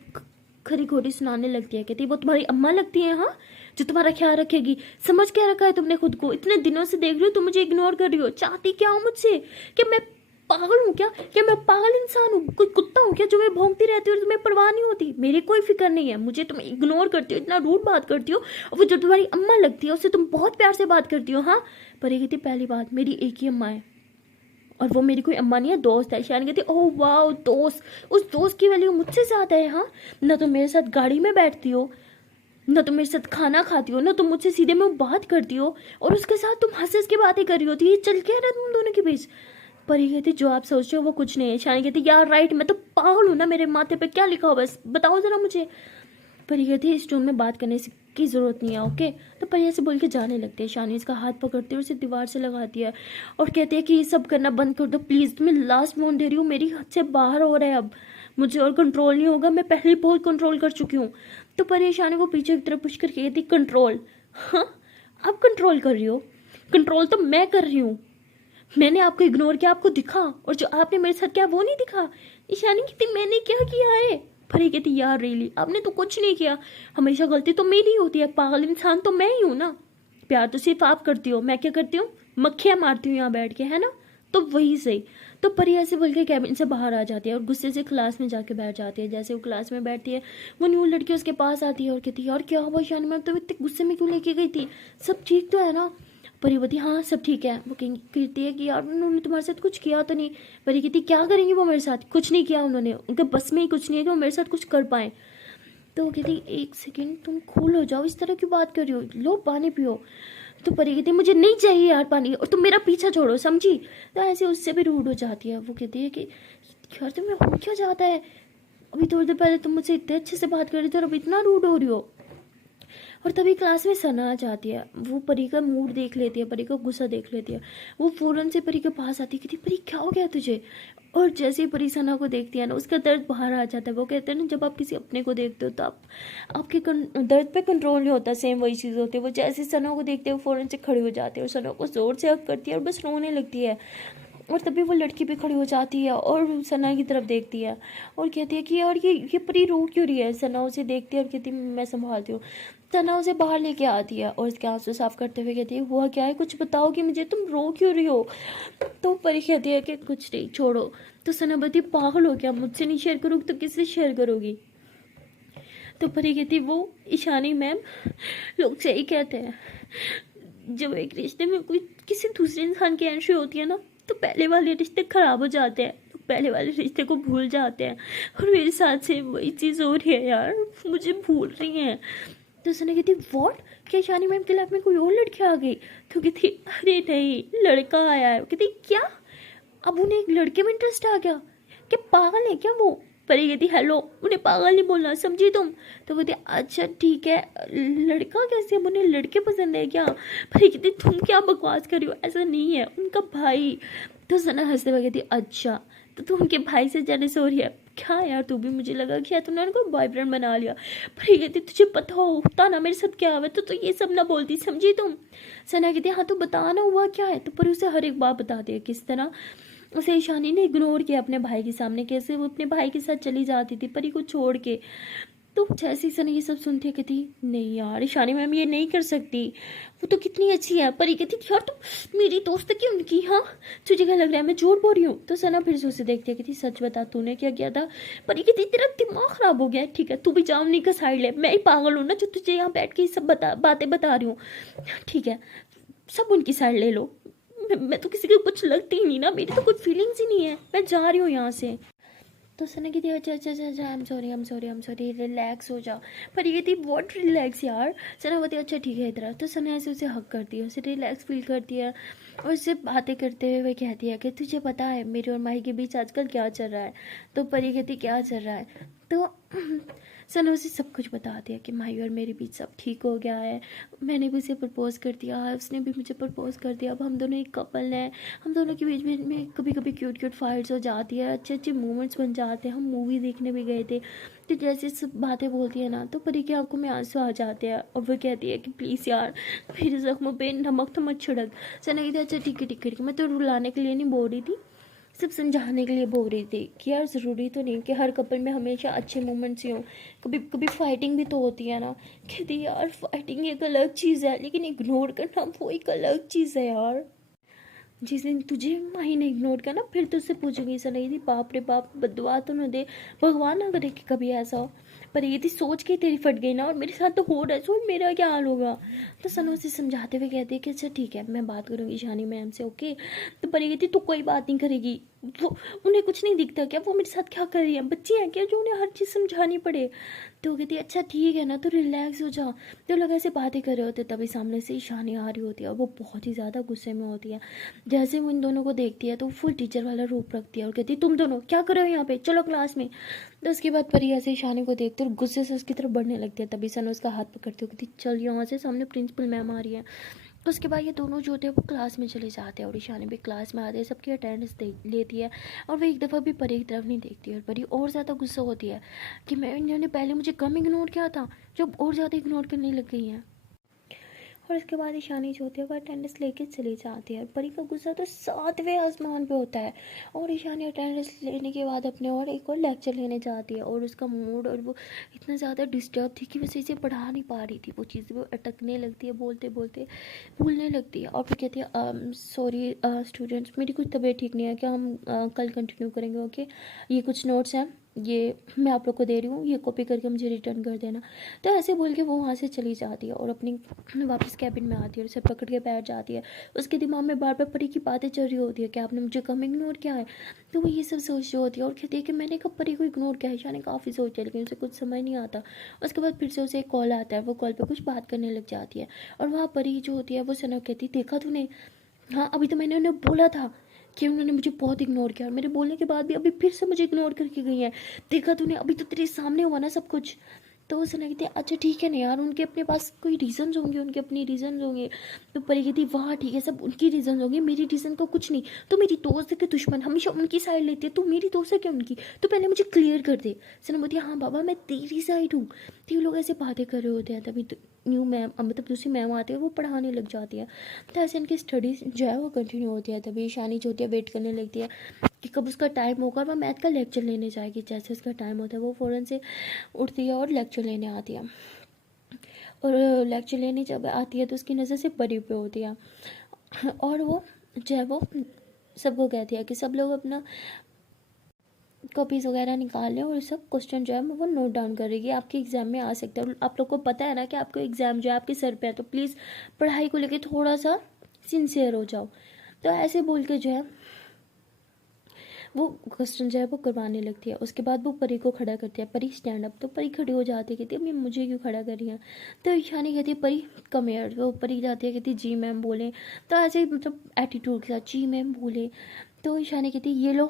खरी खोटी सुनाने लगती है। कहती है वो तुम्हारी अम्मा लगती है, हाँ, जो तुम्हारा ख्याल रखेगी। समझ क्या रखा है तुमने खुद को, इतने दिनों से देख रही हो तुम मुझे इग्नोर कर रही हो, चाहती क्या हो मुझसे, कि मैं पागल हूँ क्या मैं पागल इंसान हूँ, कोई कुत्ता हूँ क्या जो मैं भौंकती रहती हूँ और तुम्हें परवाह नहीं होती। मेरी कोई फिक्र नहीं है, मुझे तुम इग्नोर करती हो, इतना रूड बात करती हो, और वो जो तुम्हारी अम्मा लगती है उससे तुम बहुत प्यार से बात करती हो। हाँ, पर ये कहती पहली बात मेरी एक ही अम्मा है और वो मेरी कोई अम्मा नहीं है, दोस्त है। शायद कहती ओह वाह दोस्त, उस दोस्त की वैल्यू मुझसे ज़्यादा है। हाँ, ना तो मेरे साथ गाड़ी में बैठती हो, ना तो मेरे साथ खाना खाती हो, ना तुम मुझसे सीधे में बात करती हो, और उसके साथ तुम हंस हंस के बातें कर रही होती है। ये चल क्या रहा है तुम दोनों के बीच। पर ये कहती जो आप सोचते हो वो कुछ नहीं है। शानी कहती यार राइट, मैं तो पागल हूँ ना, मेरे माथे पे क्या लिखा हो बस बताओ ज़रा मुझे। पर ये कहती इस टोन में बात करने की ज़रूरत नहीं है, ओके। तो परिया से बोल के जाने लगती है। शानी इसका हाथ पकड़ती है और उसे दीवार से लगाती है और कहती है कि ये सब करना बंद कर दो प्लीज़, तुम्हें लास्ट वार्न दे रही हूँ, मेरी हद से बाहर हो रहा है, अब मुझे और कंट्रोल नहीं होगा, मैं पहले बहुत कंट्रोल कर चुकी हूँ। तो परेशानी को पीछे की तरफ पुश करके कहती कंट्रोल, हाँ आप कंट्रोल कर रही हो, कंट्रोल तो मैं कर रही हूँ, मैंने आपको इग्नोर किया, आपको दिखा, और जो आपने मेरे साथ किया वो नहीं दिखा। ईशानी कहती मैंने क्या किया है? परी कहती यार रियली आपने तो कुछ नहीं किया, हमेशा गलती तो मेरी होती है, पागल इंसान तो मैं ही हूँ ना। प्यार तो सिर्फ आप करती हो, मैं क्या करती हूँ? मक्खियाँ मारती हूँ यहाँ बैठ के, है ना? तो वही सही। तो परी ऐसे बोल के कैबिन से बाहर आ जाती है और गुस्से से क्लास में जाके बैठ जाती है। जैसे वो क्लास में बैठती है, वो न्यू लड़की उसके पास आती है और कहती है यार क्या हुआ ईशानी मैम, तुम इतने गुस्से में क्यों लेके गई थी, सब ठीक तो है ना? परी बोलती हाँ सब ठीक है। वो कहती है कि यार उन्होंने तुम्हारे साथ कुछ किया तो नहीं? परी कहती क्या करेंगी वो मेरे साथ, कुछ नहीं किया उन्होंने, उनके बस में ही कुछ नहीं है कि वो मेरे साथ कुछ कर पाए। तो वो कहती एक सेकेंड तुम कूल हो जाओ, इस तरह क्यों बात कर रही हो, लो पानी पियो। तो परी कहती मुझे नहीं चाहिए यार पानी, और तुम मेरा पीछा छोड़ो, समझी? तो ऐसे उससे भी रूड हो जाती है। वो कहती है कि यार तुम्हें हो क्या जाता है, अभी थोड़ी देर पहले तुम मुझसे इतने अच्छे से बात कर रही थी और अब इतना रूड हो रही हो। और तभी क्लास में सना आ जाती है। वो परी का मूड देख लेती है, परी का गुस्सा देख लेती है। वो फौरन से परी के पास आती है, कहती परी क्या हो गया तुझे? और जैसे ही परी सना को देखती है ना, उसका दर्द बाहर आ जाता है। वो कहते हैं ना जब आप किसी अपने को देखते हो तो आपके दर्द पे कंट्रोल नहीं होता, सेम वही चीज़ होती है। वो जैसे सना को देखते हैं वो फौरन से खड़ी हो जाती है और सना को जोर से हक करती है और बस रोने लगती है। और तभी वो लड़की भी खड़ी हो जाती है और सना की तरफ देखती है और कहती है कि यार ये परी रो क्यों रही है? सना उसे देखती है और कहती है मैं संभालती हूँ। सना उसे बाहर लेके आती है और उसके आंसू साफ करते हुए कहती है हुआ क्या है, कुछ बताओ कि मुझे, तुम रो क्यों रही हो? तो परी कहती है कि कुछ नहीं छोड़ो। तो सना बोलती पागल हो क्या, मुझसे नहीं शेयर करोगी तो किससे शेयर करोगी? तो परी कहती वो ईशानी मैम लोग सही कहते हैं, जब एक रिश्ते में कोई किसी दूसरे इंसान की एंट्री होती है ना तो पहले वाले रिश्ते खराब हो जाते हैं, तो पहले वाले रिश्ते को भूल जाते हैं। और मेरे साथ से वही चीज़ हो रही है यार, मुझे भूल रही है। तो उसने कहती वॉट, क्या ईशानी मैम के लाइफ में कोई और लड़की आ गई? तो कहती अरे नहीं लड़का आया है। कहती क्या, अब उन्हें एक लड़के में इंटरेस्ट आ गया, क्या पागल है क्या वो? परी कहती हेलो, उन्हें पागल नहीं बोलना, समझी तुम? तो कहती अच्छा ठीक है, लड़का कैसे, अब उन्हें लड़के पसंद है क्या? परी कहती तुम क्या बकवास कर रही हो, ऐसा नहीं है, उनका भाई। तो सना हंसते हुए कहती अच्छा तो तुम उनके भाई से जेलस हो रही है क्या? यार तू भी, मुझे लगा कि यार तुमने उनको बॉयफ्रेंड बना लिया। पर ये कहती तुझे पता होता ना मेरे साथ क्या हुआ तो ये सब ना बोलती, समझी तुम? सना कहती हाँ तो बताना हुआ क्या है। तो पर उसे हर एक बात बता दिया किस तरह उसे ईशानी ने इग्नोर किया अपने भाई के सामने, कैसे वो अपने भाई के साथ चली जाती थी परी को छोड़ के। तो जैसे ही सना ये सब सुनती है कहती नहीं यार ईशानी मैम ये नहीं कर सकती, वो तो कितनी अच्छी है। परी कहती यार तुम मेरी दोस्त की उनकी, हाँ तुझे क्या लग रहा है मैं झूठ बोल रही हूँ? तो सना फिर से उसे देखती है कहती सच बता तूने क्या किया था? परी कहती तेरा दिमाग खराब हो गया है, ठीक है तू भी जाओ उन्हीं का साइड ले, मैं ही पागल हूँ ना जो तुझे यहाँ बैठ के ये सब बातें बता रही हूँ, ठीक है सब उनकी साइड ले लो। मैं तो किसी को कुछ लगती ही नहीं ना, मेरी तो कुछ फीलिंग्स ही नहीं है, मैं जा रही हूँ यहाँ से। तो सना कहती अच्छा अच्छा अच्छा अच्छा आई एम सॉरी रिलैक्स हो जा। पर ये कहती व्हाट रिलैक्स यार? सना बोलती अच्छा ठीक है इधर। तो सना ऐसे उसे हक करती है, उसे रिलैक्स फील करती है और उससे बातें करते हुए वह कहती है कि तुझे पता है मेरे और माही के बीच आजकल क्या चल रहा है? तो परी कहती क्या चल रहा है? तो सना उसे सब कुछ बताती है कि माही और मेरे बीच सब ठीक हो गया है, मैंने भी उसे प्रपोज़ कर दिया, उसने भी मुझे प्रपोज़ कर दिया, अब हम दोनों एक कपल हैं, हम दोनों के बीच में कभी कभी क्यूट क्यूट फाइट्स हो जाती है, अच्छे अच्छे मोमेंट्स बन जाते हैं, हम मूवी देखने भी गए थे। तो जैसे सब बातें बोलती है ना तो परी की आंखों में आंसू आ जाते हैं और वो कहती है कि प्लीज़ यार मेरे जख्मों पे नमक तो मत छिड़क। सना कहती है अच्छा ठीक है ठीक है, मैं तो रुलाने के लिए नहीं बोल रही थी, सिर्फ समझाने के लिए बोल रही थी कि यार ज़रूरी तो नहीं कि हर कपल में हमेशा अच्छे मोमेंट्स ही हों, कभी कभी फाइटिंग भी तो होती है ना। कहती यार फाइटिंग एक अलग चीज़ है लेकिन इग्नोर करना वो एक अलग चीज़ है यार। जिस दिन तुझे माही ने इग्नोर किया ना फिर तुझसे पूछूंगी सनई थी, बाप रे बाप बददुआ तो न दे, भगवान ना करे कि कभी ऐसा हो। पर ये थी सोच के तेरी फट गई ना, और मेरे साथ तो हो रहा है, सोच मेरा क्या हाल होगा। तो सना उसे समझाते हुए कहती है कि अच्छा ठीक है मैं बात करूँगी शानी मैम से, ओके। तो पर ये थी तू कोई बात नहीं करेगी, वो उन्हें कुछ नहीं दिखता क्या, वो मेरे साथ क्या कर रही है, बच्ची है क्या जो उन्हें हर चीज़ समझानी पड़े। तो कहती है अच्छा ठीक है ना तो रिलैक्स हो जा। तो लोग ऐसे बातें कर रहे होते तभी सामने से ईशानी आ रही होती है और वो बहुत ही ज़्यादा गुस्से में होती है। जैसे वो इन दोनों को देखती है तो फुल टीचर वाला रूप रखती है और कहती है तुम दोनों क्या कर रहे हो यहाँ पे, चलो क्लास में। तो उसके बाद परी ऐसे ईशानी को देखते और गुस्से से उसकी तरफ बढ़ने लगती है, तभी सना उसका हाथ पकड़ती है, कहती चल यहाँ से, सामने प्रिंसिपल मैम आ रही है। तो उसके बाद ये दोनों जो होते हैं वो क्लास में चले जाते हैं और ईशानी भी क्लास में आते हैं, सबकी अटेंडेंस लेती है और वो एक दफ़ा भी परी की तरफ नहीं देखती है। और परी और ज़्यादा गुस्सा होती है कि मैं इन्होंने पहले मुझे कम इग्नोर किया था, जब और ज़्यादा इग्नोर करने लग गई हैं। और उसके बाद ईशानी जो होती है वो अटेंडेंस लेके चली जाती है। परी का गुस्सा तो 7वें आसमान पे होता है और ईशानी अटेंडेंस लेने के बाद अपने और एक और लेक्चर लेने जाती है और उसका मूड और वो इतना ज़्यादा डिस्टर्ब थी कि वो सही से पढ़ा नहीं पा रही थी। वो चीज़ें वो अटकने लगती है, बोलते बोलते भूलने लगती है और फिर कहती है सॉरी स्टूडेंट्स, मेरी कुछ तबीयत ठीक नहीं है, क्या हम कल कंटिन्यू करेंगे? ओके, ये कुछ नोट्स हैं, ये मैं आप लोग को दे रही हूँ, ये कॉपी करके मुझे रिटर्न कर देना। तो ऐसे बोल के वो वहाँ से चली जाती है और अपनी वापस कैबिन में आती है और उसे पकड़ के बैठ जाती है। उसके दिमाग में बार बार परी की बातें चल रही होती है कि आपने मुझे कम इग्नोर किया है। तो वो ये सब सोच रही होती है और कहती है कि मैंने कब परी को इग्नोर किया है। ईशानी काफ़ी सोचती है लेकिन उसे कुछ समझ नहीं आता। उसके बाद फिर से उसे एक कॉल आता है, वो कॉल पर कुछ बात करने लग जाती है और वहाँ परी जो होती है वो सना कहती, देखा तूने, हाँ अभी तो मैंने उन्हें बोला था कि उन्होंने मुझे बहुत इग्नोर किया और मेरे बोलने के बाद भी अभी फिर से मुझे इग्नोर करके गई है। देखा तूने, अभी तो तेरे सामने हुआ ना सब कुछ। तो उसने कहती है अच्छा ठीक है ना यार, उनके अपने पास कोई रीजंस होंगे, उनके अपने रीजंस होंगे। तो परी कहती वाह ठीक है, सब उनकी रीजन होंगे, मेरी रीजन को कुछ नहीं। तो मेरी दोस्त के दुश्मन हमेशा उनकी साइड लेती है, तो मेरी दोस्त है क्या उनकी? तो पहले मुझे क्लियर कर दे। सना बोलती है हाँ बाबा मैं तेरी साइड हूँ। तो ये लोग ऐसे बातें कर रहे होते हैं, तभी न्यू मैम मतलब दूसरी मैम आती है, वो पढ़ाने लग जाती है। तो ऐसे इनकी स्टडीज जो है वो कंटिन्यू होती है। तभी ईशानी जो होती है वेट करने लगती है कि कब उसका टाइम होगा और वह मैथ का लेक्चर लेने जाएगी। जैसे उसका टाइम होता है वो फ़ौरन से उठती है और लेक्चर लेने आती है। और लेक्चर लेने जब आती है तो उसकी नज़र से परी पे होती है और वो जो है वो सबको कहती है कि सब लोग अपना कॉपीज़ वगैरह निकाल लें और सब क्वेश्चन जो है वो नोट डाउन करेगी, आपके एग्ज़ाम में आ सकते हैं। आप लोग को पता है ना कि आपको एग्ज़ाम जो है आपके सर पे है, तो प्लीज़ पढ़ाई को लेके थोड़ा सा सिंसियर हो जाओ। तो ऐसे बोल के जो है वो क्वेश्चन जो है वो करवाने लगती है। उसके बाद वो परी को खड़ा करती है, परी स्टैंड अप। तो परी खड़ी हो जाती है, कहती है अम्मी मुझे क्यों खड़ा कर रही है? तो ईशानी कहती है परी कम हियर। वो परी जाती है, कहती जी मैम बोले। तो ऐसे मतलब एटीट्यूड के साथ जी मैम बोले। तो ईशानी कहती है ये लो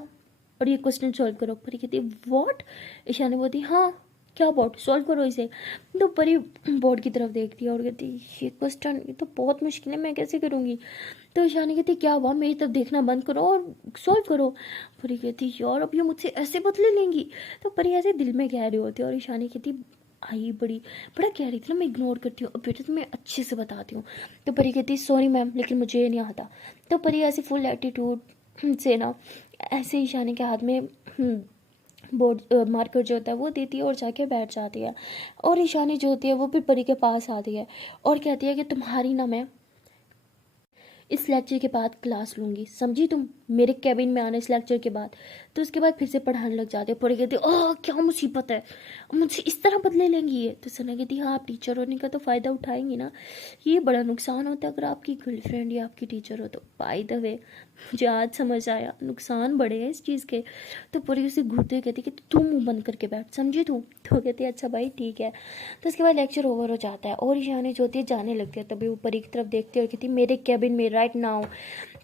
और ये क्वेश्चन सॉल्व करो। परी कहती है व्हाट? ईशानी बोलती हाँ क्या बोर्ड सॉल्व करो इसे। तो परी बोर्ड की तरफ देखती है और कहती ये क्वेश्चन ये तो बहुत मुश्किल है, मैं कैसे करूँगी? तो ईशानी कहती क्या हुआ, मेरी तरफ देखना बंद करो और सॉल्व करो। परी कहती यार अब ये मुझसे ऐसे बदले लेंगी। तो परी ऐसे दिल में कह रही होती है और ईशानी कहती आई बड़ा कह रही थी ना मैं इग्नोर करती हूँ, अब बेटा तो मैं अच्छे से बताती हूँ। तो परी कहती सॉरी मैम लेकिन मुझे ये नहीं आता। तो परी ऐसे फुल एटीट्यूड से ना ऐसे ईशानी के हाथ में बोर्ड मार्कर जो होता है वो देती है और जाके बैठ जाती है। और ईशानी जो होती है वो फिर परी के पास आती है और कहती है कि तुम्हारी ना मैं इस लेक्चर के बाद क्लास लूँगी, समझी तुम? मेरे कैबिन में आना इस लेक्चर के बाद। तो उसके बाद फिर से पढ़ाने लग जाते हैं। पढ़ी कहती ओह क्या मुसीबत है, मुझसे इस तरह बदले लेंगी ये? तो सना कहती हाँ आप टीचर होने का तो फ़ायदा उठाएंगी ना, ये बड़ा नुकसान होता है अगर आपकी गर्लफ्रेंड या आपकी टीचर हो तो। बाय द वे मुझे आज समझ आया नुकसान बड़े हैं इस चीज़ के। तो पूरी उसे घूरते हुए कहती कि तू मुंह बंद करके बैठ, समझी तू? तो कहती है अच्छा भाई ठीक है। तो उसके बाद लेक्चर ओवर हो जाता है और ईशानी जो होती है जाने लगती है। तभी वो परी की तरफ देखती है और कहती मेरे कैबिन में राइट नाउ।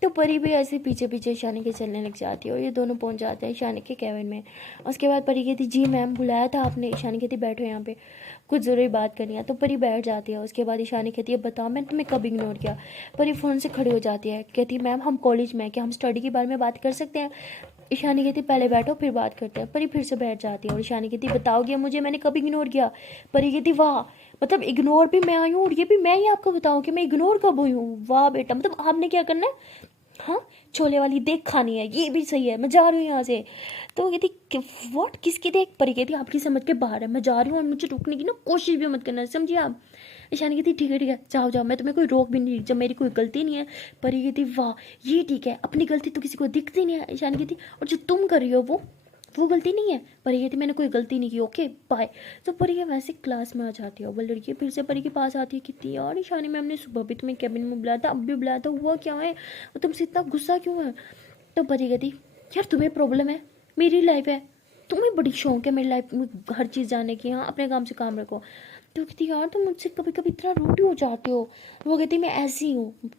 तो परी भी ऐसे पीछे पीछे ईशानी के चलने लग जाती है और ये दोनों पहुंच जाते हैं ईशानी के कैबिन में। उसके बाद परी कहती जी मैम बुलाया था आपने? ईशानी कहती बैठो यहाँ पे, कुछ ज़रूरी बात करनी है। तो परी बैठ जाती है। उसके बाद ईशानी कहती है बताओ मैंने तुम्हें कब इग्नोर किया? परी फ़ोन से खड़ी हो जाती है, कहती मैम हम कॉलेज में, क्या हम स्टडी के बारे में बात कर सकते हैं? ईशानी कहती पहले बैठो फिर बात करते हैं। परी फिर से बैठ जाती है और ईशानी कहती बताओगे मुझे मैंने कब इग्नोर किया? परी कहती वाह मतलब इग्नोर भी मैं आई हूँ और ये भी मैं ही आपको बताऊँ कि मैं इग्नोर कब हुई हूँ? वाह बेटा, मतलब आपने क्या करना है? हाँ छोले वाली देख खानी है, ये भी सही है, मैं जा रही हूँ यहाँ से। तो वो कहती व्हाट किसकी देख? परी कहती आपकी समझ के बाहर है, मैं जा रही हूँ और मुझे रुकने की ना कोशिश भी मत करना, समझिए आप? ईशानी कहती ठीक है जाओ जाओ, मैं तुम्हें कोई रोक भी नहीं जब मेरी कोई गलती नहीं है। परी कहती वाह ये ठीक है, अपनी गलती तो किसी को दिखती नहीं है। ईशानी कहती और जो तुम कर रही हो वो गलती नहीं है। परी कहती मैंने कोई गलती नहीं की, ओके बाय। तो परी वैसे क्लास में आ जाती है। वो लड़की फिर से परी के पास आती है, कहती यार ईशानी मैम ने सुबह भी तुम्हें कैबिन में बुलाया था, अब भी बुलाया था, हुआ क्या है? वो तुमसे इतना गुस्सा क्यों है? तो परी कहती यार तुम्हें प्रॉब्लम है, मेरी लाइफ है, तुम्हें बड़ी शौक है मेरी लाइफ में हर चीज़ जानने की, हाँ अपने काम से काम रखो। तो कहती यार तुम मुझसे कभी कभी इतना रूड हो जाते हो। वो कहती मैं ऐसी हूँ।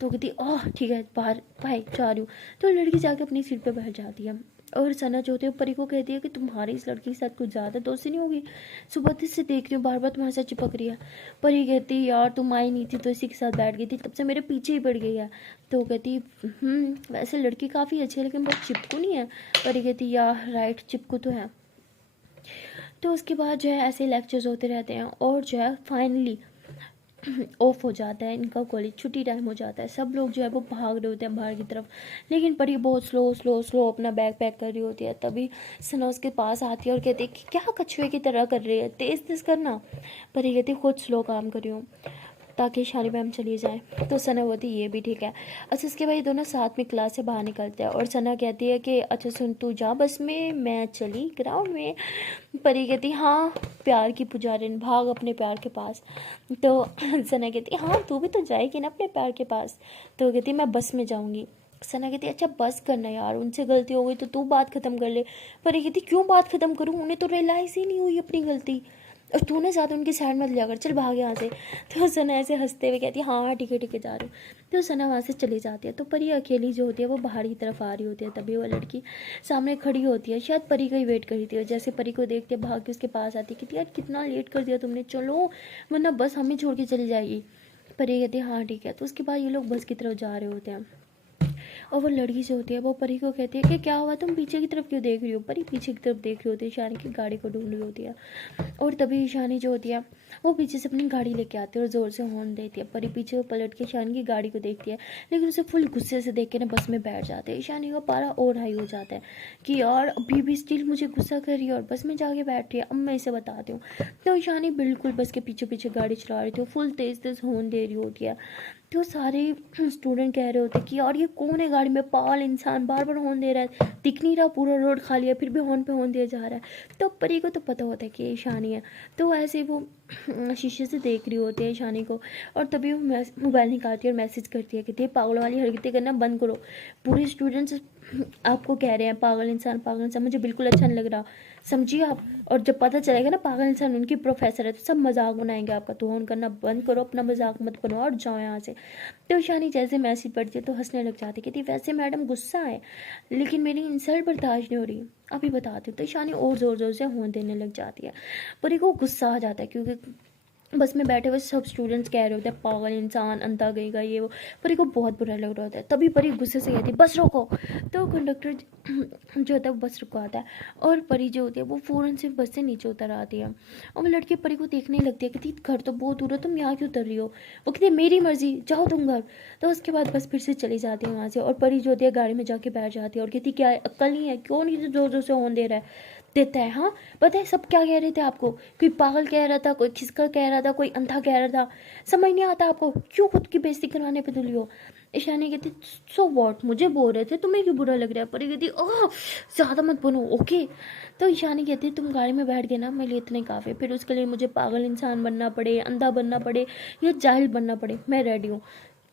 तो कहती आह ठीक है बाहर भाई जा रही हूँ। तो लड़की जाके अपनी सीट पे बैठ जाती है और सना जो होती है परी को कहती है कि तुम्हारी इस लड़की के साथ कुछ ज़्यादा दोस्ती नहीं होगी, सुबह से देख रही हूँ बार बार तुम्हारे साथ चिपक रही है। परी कहती यार तुम आई नहीं थी तो इसी के साथ बैठ गई थी, तब से मेरे पीछे ही पड़ गई है। तो कहती वैसे लड़की काफ़ी अच्छी है लेकिन बहुत चिपकू नहीं है। परी कहती यार राइट चिपकू तो है। तो उसके बाद जो है ऐसे लेक्चर्स होते रहते हैं और जो है फाइनली ऑफ हो जाता है, इनका कॉलेज छुट्टी टाइम हो जाता है, सब लोग जो है वो भाग रहे होते हैं बाहर की तरफ। लेकिन परी बहुत स्लो स्लो स्लो अपना बैग पैक कर रही होती है। तभी सना उसके पास आती है और कहती है कि क्या कछुए की तरह कर रही है, तेज़ तेज़ करना। परी कहती है खुद स्लो काम कर रही हूँ ताकि शानी मैम चली जाए। तो सना बोलती ये भी ठीक है। अच्छा, इसके बाद ये दोनों साथ में क्लास से बाहर निकलते हैं और सना कहती है कि अच्छा सुन, तू जा बस में, मैं चली ग्राउंड में। परी कहती हाँ, प्यार की पुजारिन, भाग अपने प्यार के पास। तो सना कहती हाँ, तू भी तो जाएगी ना अपने प्यार के पास। तो कहती मैं बस में जाऊँगी। सना कहती अच्छा बस करना यार, उनसे गलती हो गई तो तू बात ख़त्म कर ले। परी कहती क्यों बात ख़त्म करूँ, उन्हें तो रियलाइज़ ही नहीं हुई अपनी गलती, और तूने ज़्यादा उनकी साइड मत लिया कर, चल भाग यहाँ से। तो सना ऐसे हंसते हुए कहती है हाँ हाँ ठीक है जा रही हूँ। तो सना वहाँ से चली जाती है। तो परी अकेली जो होती है वो बाहर की तरफ आ रही होती है। तभी वो लड़की सामने खड़ी होती है, शायद परी का ही वेट कर रही थी। और जैसे परी को देखते भाग के उसके पास आती है, कहती यार कितना लेट कर दिया तुमने, चलो वरना बस हमें छोड़ के चली जाएगी। परी कहती है हाँ ठीक है। तो उसके बाद ये लोग बस की तरफ जा रहे होते हैं और वो लड़की जो होती है वो परी को कहती है कि क्या हुआ, तुम पीछे की तरफ क्यों देख रही हो। परी पीछे की तरफ देख रही होती है, ईशानी की गाड़ी को ढूंढ रही होती है। और तभी ईशानी जो होती है वो पीछे से अपनी गाड़ी लेके आती है और ज़ोर से हॉर्न देती है। परी पीछे पलट के ईशानी की गाड़ी को देखती है, लेकिन उसे फुल गुस्से से देख के ना बस में बैठ जाते हैं। ईशानी का पारा और हाई हो जाता है कि यार अभी भी स्टिल मुझे गुस्सा कर रही है और बस में जाके बैठ रही है, अब मैं इसे बताती हूँ। तो ईशानी बिल्कुल बस के पीछे पीछे गाड़ी चला रही थी, फुल तेज़ तेज़ हॉर्न दे रही होती है। तो सारे स्टूडेंट कह रहे होते कि यार ये कौन है गाड़ी में, पागल इंसान, बार बार हॉर्न दे रहा है, दिख नहीं रहा पूरा रोड खाली है फिर भी हॉर्न पे हॉर्न दिया जा रहा है। तो परी को तो पता होता है कि ये ईशानी है। तो ऐसे वो शीशे से देख रही होती है ईशानी को। और तभी वो मोबाइल निकालती है और मैसेज करती है कि पागल वाली हरकतें करना बंद करो, पूरे स्टूडेंट्स आपको कह रहे हैं पागल इंसान, मुझे बिल्कुल अच्छा नहीं लग रहा, समझिए आप। और जब पता चलेगा ना पागल इंसान उनकी प्रोफेसर है तो सब मजाक बनाएंगे आपका, तो ऑन करना बंद करो, अपना मजाक मत बनो और जाओ यहाँ से। तो ईशानी जैसे मैसेज पढ़ती है तो हंसने लग जाती कहती वैसे मैडम गुस्सा है लेकिन मेरी इंसल्ट बर्दाश्त नहीं हो रही, अभी बताती हूँ। तो ईशानी और ज़ोर ज़ोर से होन देने लग जाती है। परी को गुस्सा आ जाता है क्योंकि बस में बैठे हुए सब स्टूडेंट्स कह रहे होते हैं पागल इंसान, अंधा गईगा, ये वो। परी को बहुत बुरा लग रहा होता है। तभी परी गुस्से से कहती है बस रोको। तो कंडक्टर जो होता है वो बस रुकवाता है और परी जो होती है वो फ़ौरन से बस से नीचे उतर आती है। और वो लड़की परी को देखने लगती है, कहती घर तो बहुत दूर है, तुम यहाँ क्यों उतर रही हो। वो कहती है मेरी मर्जी, जाओ तुम घर। तो उसके बाद बस फिर से चली जाती है वहाँ से और परी जो होती है गाड़ी में जाके बैठ जाती है और कहती क्या अक्ल नहीं है, क्यों नहीं जोर जोर से हॉर्न दे रहा है, देता है। हाँ पता है सब क्या कह रहे थे आपको, कोई पागल कह रहा था, कोई खिसका कह रहा था, कोई अंधा कह रहा था, समझ नहीं आता आपको, क्यों खुद की बेइज्जती करवाने पे तुली हो। ईशानी कहती सो वॉट, मुझे बोल रहे थे, तुम्हें क्यों बुरा लग रहा है। परी कहती ओह ज़्यादा मत बनो ओके। तो ईशानी कहती तुम गाड़ी में बैठ गए ना मेरे लिए इतने काफ़ी, फिर उसके लिए मुझे पागल इंसान बनना पड़े, अंधा बनना पड़े या जाहिल बनना पड़े, मैं रेडी हूँ।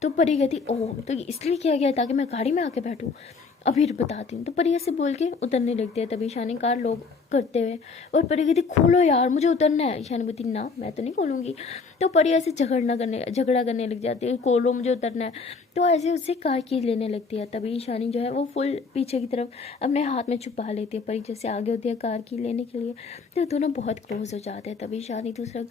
तो परी कहती ओह तो इसलिए किया गया ताकि मैं गाड़ी में आके बैठूँ, अभी बताती हूँ। तो परी ऐसे बोल के उतरने लगती है। तभी ईशानी कार लॉक करते हुए और परी कहती खोलो यार मुझे उतरना है। ईशानी बोलती ना मैं तो नहीं खोलूँगी। तो परी ऐसे झगड़ा करने लग जाती है, खोलो मुझे उतरना है। तो ऐसे उससे कार की लेने लगती है। तभी ईशानी जो है वो फुल पीछे की तरफ अपने हाथ में छुपा लेती है, परी जैसे आगे होती है कार की लेने के लिए। तो दोनों बहुत क्लोज हो जाते हैं। तभी ईशानी दूसरा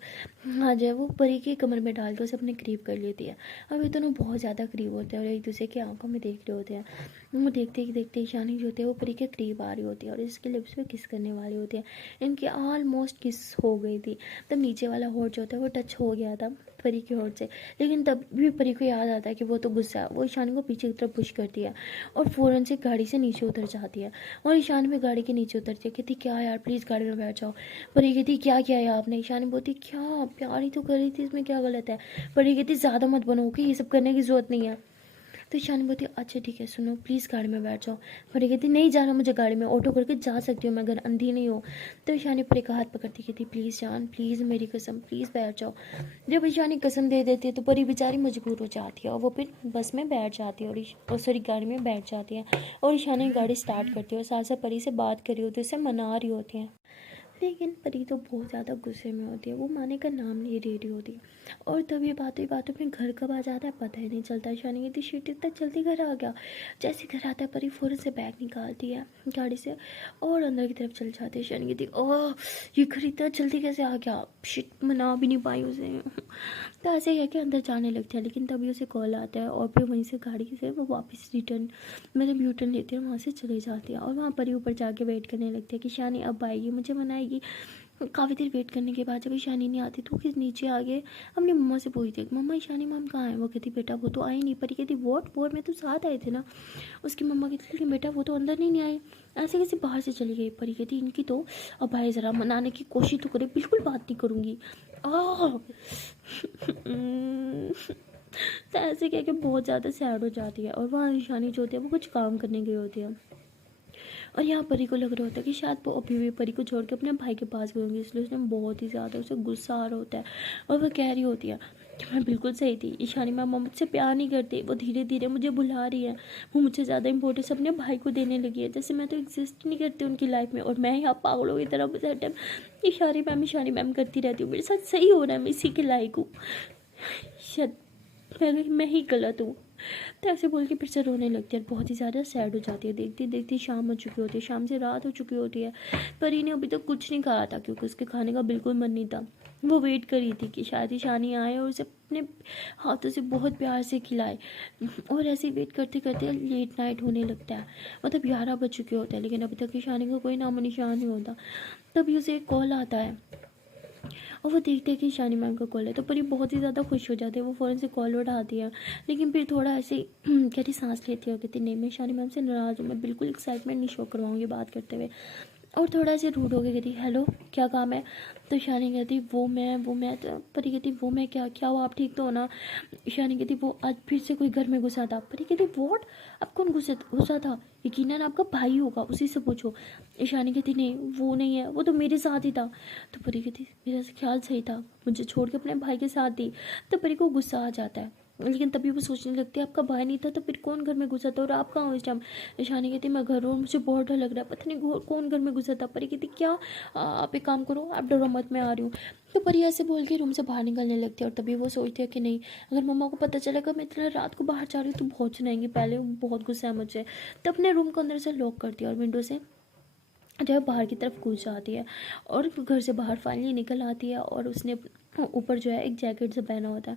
हाथ जो है वो परी के कमर में डाल के उसे अपने करीब कर लेती है। अब ये दोनों बहुत ज़्यादा करीब होते हैं और एक दूसरे की आंखों में देख रहे होते हैं। वो देखते ही देखते ईशानी जो होती है वो परी के करीब आ रही होती है और इसके लिप्स पे किस करने वाली होती है। इनकी ऑलमोस्ट किस हो गई थी, तब नीचे वाला होठ जो होता है वो टच हो गया था परी के होठ से। लेकिन तब भी परी को याद आता है कि वो तो गुस्सा है। वो ईशानी को पीछे की तरफ पुश करती है और फ़ौरन से गाड़ी से नीचे उतर जाती है। और ईशानी में गाड़ी के नीचे उतरती है, कहती क्या यार प्लीज़ गाड़ी में बैठ जाओ। परी कहती क्या किया है आपने। ईशानी बोलती क्या प्यार ही तो कर रही थी, इसमें क्या गलत है। परी कहती ज़्यादा मत बनो कि ये सब करने की ज़रूरत नहीं है। तो ईशानी बोलती अच्छा ठीक है सुनो प्लीज़ गाड़ी में बैठ जाओ। परी कहती नहीं जाना मुझे गाड़ी में, ऑटो करके जा सकती हूँ मैं, घर अंधी नहीं हूँ। तो ईशानी परी का हाथ पकड़ती कहती प्लीज़ जान प्लीज़ मेरी कसम प्लीज़ बैठ जाओ। जब ईशानी कसम दे देती है तो परी बेचारी मजबूर हो जाती है और वो फिर बस में बैठ जाती है और सॉरी गाड़ी में बैठ जाती है। और ईशानी गाड़ी स्टार्ट करती है और साथ साथ परी से बात कर रही होती है, उसे मना रही होती है। लेकिन परी तो बहुत ज़्यादा गुस्से में होती है, वो माने का नाम नहीं ले रही होती। और तभी बातों ही बातों में घर कब आ जाता है पता ही नहीं चलता। ईशानी कहती शिट इतना जल्दी घर आ गया। जैसे घर आता है परी फ़ौरन से बैग निकालती है गाड़ी से और अंदर की तरफ चल जाती है। ईशानी कहती ओह ये घर इतना जल्दी कैसे आ गया, शिट मना भी नहीं पाई उसे। तो ऐसे ही है कि अंदर जाने लगते हैं। लेकिन तभी उसे कॉल आता है और फिर वहीं से गाड़ी से वो वापस रिटर्न मतलब यूटर्न लेती है और वहाँ से चली जाती है। और वहाँ परी ऊपर जाके वेट करने लगती है कि शानी अब आएगी मुझे मनाएगी। काफ़ी देर वेट करने के बाद जब ईशानी नहीं आती तो फिर नीचे आ गए अपनी मम्मा से पूछी थी, मम्मा ईशानी मैम कहाँ है? वो कहती बेटा वो तो आई नहीं। परी कहती वॉट में तो साथ आए थे ना। उसकी मम्मा कहती लेकिन बेटा वो तो अंदर नहीं आई, ऐसे कैसे बाहर से चली गई? परी कहती इनकी तो अब भाई ज़रा मनाने की कोशिश तो करे, बिल्कुल बात नहीं करूँगी। तो ऐसे कह के बहुत ज़्यादा सैड हो जाती है। और वहाँ ईशानी जो होती है वो कुछ काम करने गई होती है और यहाँ परी को लग रहा होता है कि शायद वो अभी भी परी को छोड़ के अपने भाई के पास गई होंगी, इसलिए उसने बहुत ही ज़्यादा उसे गुस्सा आ रहा होता है। और वह कह रही होती है कि मैं बिल्कुल सही थी, ईशानी मैम मुझसे प्यार नहीं करती, वो धीरे धीरे मुझे भुला रही है, वो मुझे ज़्यादा इंपॉर्टेंस अपने भाई को देने लगी है, जैसे मैं तो एग्जिस्ट नहीं करती उनकी लाइफ में। और मैं यहाँ पागलों की तरह बस हर टाइम ईशानी मैम करती रहती हूँ, मेरे साथ सही हो रहा है, मैं इसी के लायक हूँ, शायद मैं ही गलत हूँ। तो ऐसे बोल के फिर से रोने लगती है और बहुत ही ज़्यादा सैड हो जाती है। देखती देखती शाम हो चुकी होती है, शाम से रात हो चुकी होती है। परी ने अभी तक कुछ नहीं खाया था क्योंकि उसके खाने का बिल्कुल मन नहीं था। वो वेट कर रही थी कि शायद ईशानी आए और उसे अपने हाथों से बहुत प्यार से खिलाए। और ऐसे वेट करते करते लेट नाइट होने लगता है, मतलब 11 बज चुके होते हैं, लेकिन अभी तक ईशानी का कोई नामो निशान नहीं होता। तभी उसे एक कॉल आता है और वो देखते हैं कि ईशानी मैम का कॉल है, तो परी बहुत ही ज़्यादा खुश हो जाती है। वो फ़ौरन से कॉल उठाती है, लेकिन फिर थोड़ा ऐसे गहरी सांस लेती है, कहती नहीं मैं ईशानी मैम से नाराज़ हूँ, मैं बिल्कुल एक्साइटमेंट नहीं शो करवाऊँगी बात करते हुए। और थोड़ा ऐसे रूड हो गई, कहती हेलो क्या काम है? तो ईशानी कहती वो मैं तो परी कहती वो मैं क्या हुआ, आप ठीक तो हो ना? ईशानी कहती वो आज फिर से कोई घर में घुसा था। परी कहती वॉट, अब कौन घुसा था? यकीनन आपका भाई होगा, उसी से पूछो। ईशानी कहती नहीं वो नहीं है, वो तो मेरे साथ ही था। तो परी कहती मेरा ख्याल सही था, मुझे छोड़ के अपने भाई के साथ थी। तो परी को गुस्सा आ जाता है, लेकिन तभी वो सोचने लगती है आपका भाई नहीं था तो फिर कौन घर में घुसा था और आप कहाँ हो इस टाइम? ईशानी कहती मैं घर हूँ और मुझे बहुत डर लग रहा है, पता नहीं कौन घर में घुसा था। परी कहती क्या? आप एक काम करो, आप डरो मत, मैं आ रही हूँ। तो परी ऐसे बोल के रूम से बाहर निकलने लगती है और तभी वो सोचती है कि नहीं, अगर मम्मा को पता चलेगा मैं इतना रात को बाहर जा रही हूँ तो बहुत सुनाएंगी, पहले वो बहुत गुस्सा है मुझे। तो अपने रूम को अंदर से लॉक करती है और विंडो से जो है बाहर की तरफ कूद जाती है और घर से बाहर फाइनली निकल आती है। और उसने ऊपर जो है एक जैकेट से पहना होता है,